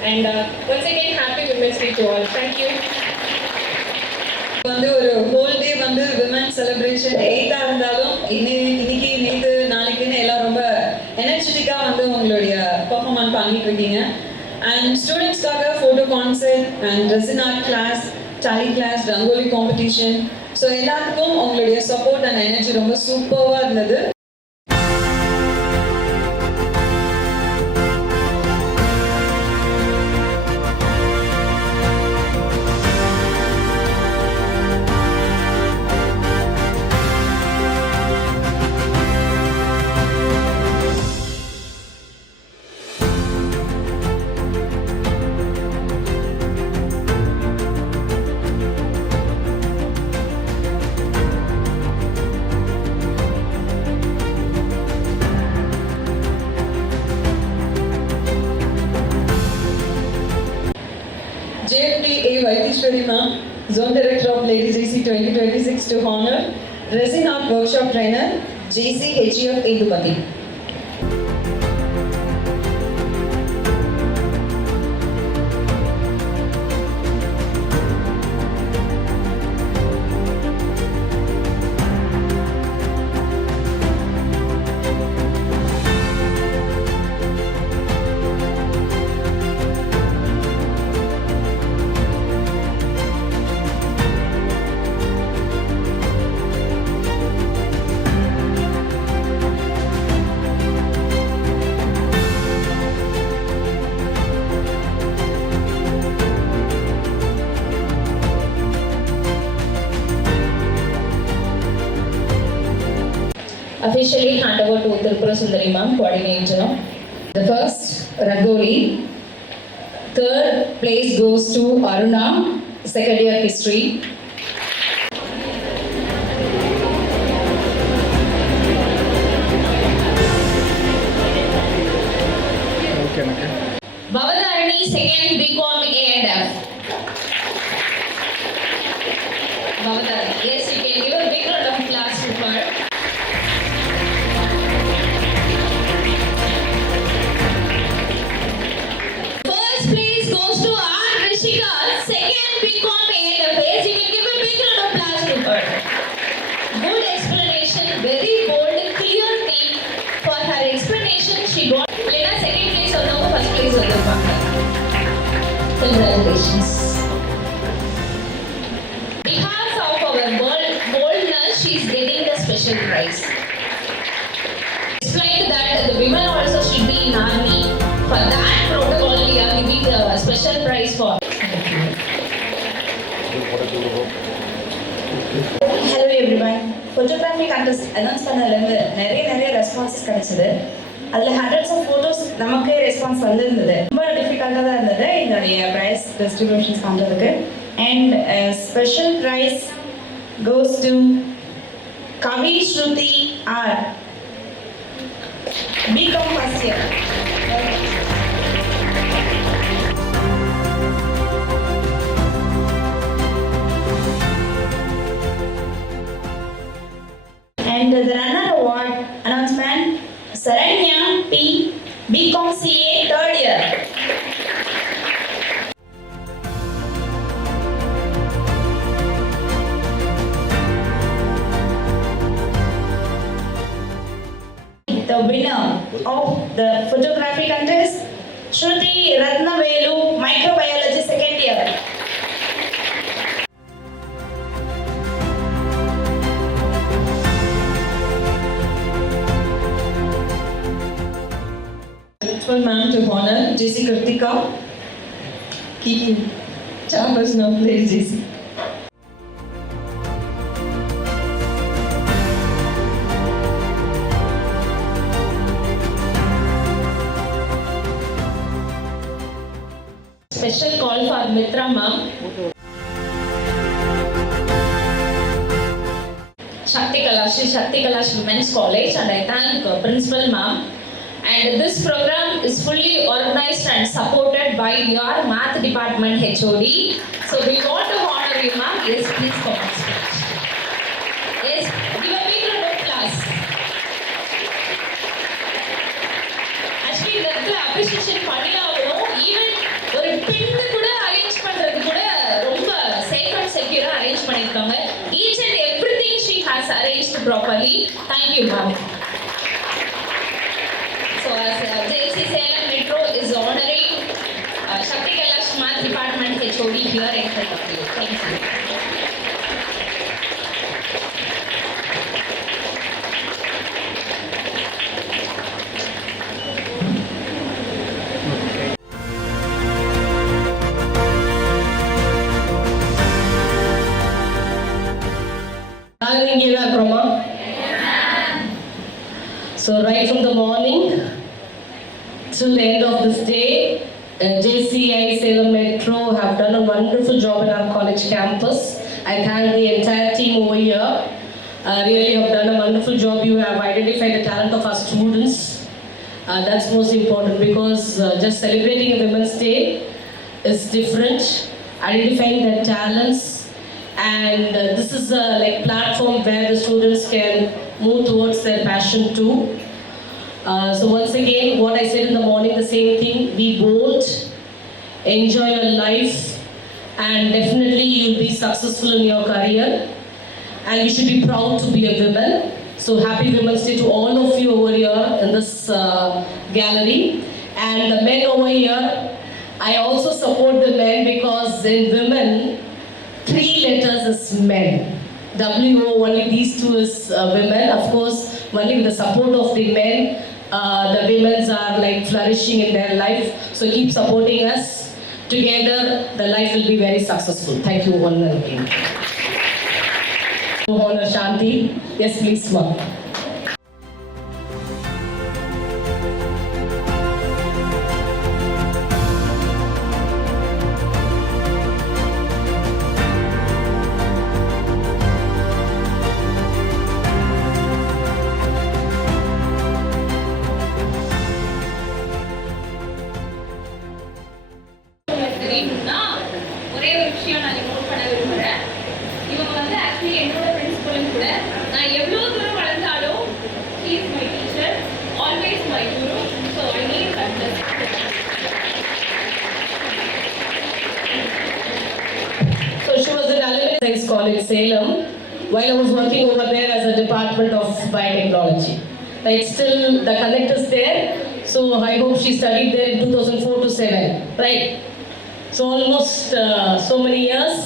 And once again happy women's day to all. Thank you. வந்து ஒரு ஹோல் டே வந்து விமன் செலிப்ரேஷன் 8ஆக இருந்தாலும் இன்னைக்கு நேற்று நாளைக்குன்னு எல்லாம் ரொம்ப எனர்ஜெட்டிக்காக வந்து உங்களுடைய பர்ஃபார்மன்ஸ் பண்ணிட்டு இருக்கீங்க. அண்ட் ஸ்டூடெண்ட்ஸ்க்காக photo concert and resin art class, daily class, rangoli competition, so எல்லாத்துக்கும் உங்களுடைய சப்போர்ட் அண்ட் எனர்ஜி ரொம்ப சூப்பராக இருந்தது. JFTA Vaitishwari ma'am, Zone Director of Lady JC 2026 to honor Resin Art Workshop Trainer JC HEF Edupati. Officially hand over to Tripura Sundari ma'am, coordinator. The first Rangoli, third place goes to Aruna, second year history. Bavadarani, second BCom A&F. Bavadarani, yes, you can give a big round of applause to her. First place goes to R. Rishika, second BCom A&F. Yes, you can give a big round of applause to her. Good explanation, very bold, clear theme. For her explanation, she got second place or first place on the market. Congratulations. Because of our boldness, she is getting the special prize. Explained that the women also should be in army. For that protocol, we are giving the special prize for. Hello everyone. Photography contest announce பண்ணதுலேருந்து நிறைய responses கிடைச்சது. அதில் hundreds of photos நமக்கே response வந்திருந்தது. ரொம்ப டிஃபிகல்ட்டாக தான் இருந்தது என்னுடைய ப்ரைஸ் டிஸ்ட்ரிபியூஷன்ஸ் பண்ணுறதுக்கு. And special prize goes to Kavi Shruti R, BCom first year. And the runner award announcement, Saranya P, BCom CA 3rd year. winner of the photography contest, Shruti Ratnavelu, microbiology second year. Principal ma'am to honor JC Kritika, key chairperson of Lady JC. Special call for Mitra ma'am. Shakti Kalash Women's College, and I thank Principal ma'am. And this program is fully organized and supported by your math department HOD. So we want to honor you, ma'am. Yes, please come on stage. Yes, give a big round of applause. Actually, இந்த இடத்துல appreciation பண்ணி ஆகணும். Even ஒரு பின்னு கூட arrange பண்றது கூட ரொம்ப safe and செக்யூரா arrange பண்ணிருக்காங்க. Each and everything she has arranged properly. Thank you, ma'am. So as JC Salem Metro is honoring Shakti Kalash Math Department HOD here in front of you. Thank you. So right from the morning till the end of this day, JCI Salem Metro have done a wonderful job in our college campus. I thank the entire team over here. Really have done a wonderful job. You have identified the talent of our students. That's most important because just celebrating a Women's Day is different. Identifying their talents, and this is a platform where the students can move towards their passion too. So once again, what I said in the morning, the same thing, be bold, enjoy your life, and definitely you'll be successful in your career, and you should be proud to be a woman. So happy Women's Day to all of you over here in this gallery. And the men over here, I also support the men because in women, 3 letters is men. WO, only these 2 is women. Of course, only with the support of the men, the women are flourishing in their life. So keep supporting us. Together, the life will be very successful. Thank you one and again. Honor Shanti. Yes, please, ma'am. ஒரே ஒரு விஷயம் நான் note பண்ண விரும்புகிறேன். இவங்க வந்து actually என்னோட பிரின்சிபலும் கூட. நான் எவ்வளோ தூரம் வளர்ந்தாலும் he is my teacher, always my guru. So I need success. So she was at Alumni Science College, Salem, while I was working over there as a department of biotechnology. Right, still the connect is there. So I hope she studied there in 2004 to 7, right? So almost so many years.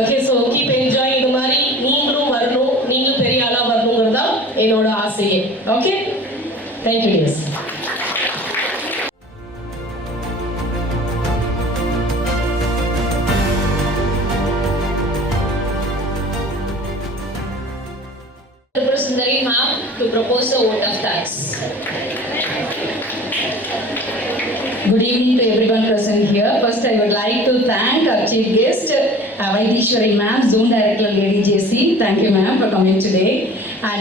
Okay, so keep enjoying. இது மாதிரி நீங்களும் வரணும், நீங்களும் பெரிய ஆளா வரணுங்கிறது தான் என்னோட ஆசையே. Okay? Thank you, dears. Sundari ma'am to propose a vote of thanks. Good evening to everyone present here. First, I would like to thank our chief guest, Vaidishwari ma'am, Zone Director Lady JC. Thank you ma'am for coming today.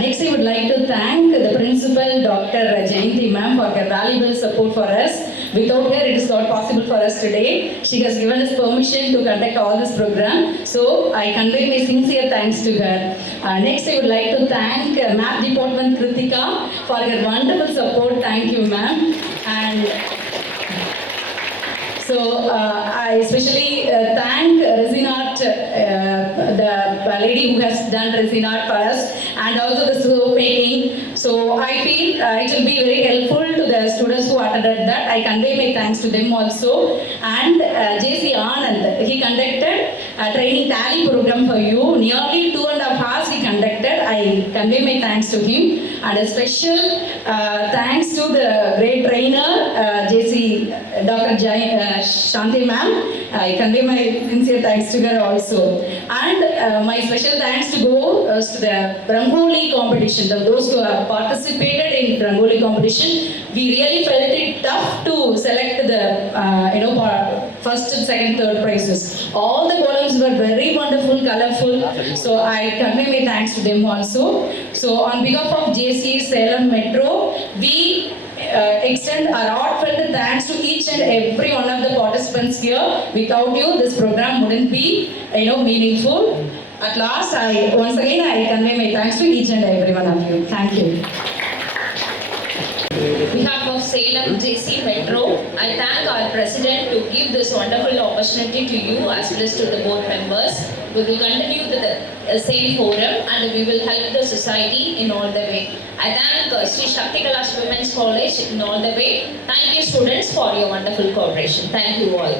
Next, I would like to thank the principal, Dr. Jayanti ma'am, for her valuable support for us. Without her, it is not possible for us today. She has given us permission to conduct all this program. So, I convey my sincere thanks to her. Next, I would like to thank Math Department Kritika for her wonderful support. Thank you ma'am. And so I especially thank Resin Art, the lady who has done Resin Art for us, and also the soap making. So I feel it will be very helpful to the students who attended that. I convey my thanks to them also. And JC Anand, he conducted a training tally program for you. Nearly 2.5 hours he conducted. I convey my thanks to him. And a special thanks to the great trainer, JC Dr. Shanti ma'am. I convey my sincere thanks to her also. And my special thanks to go to the Rangoli competition. Those who have participated in Rangoli competition, we really felt it tough to select the first, second, third prizes. All the columns were very wonderful, colorful. So I convey my thanks to them also. So on behalf of JC Salem Metro, we extend our heartfelt thanks to each and every one of the participants here. Without you, this program wouldn't be, meaningful. At last, once again I convey my thanks to each and every one of you. Thank you. On behalf of Salem JC Metro, I thank our president to give this wonderful opportunity to you as well as to the board members. We will continue the same forum and we will help the society in all the way. I thank Sri Shakti Kalash Women's College in all the way. Thank you students for your wonderful cooperation. Thank you all.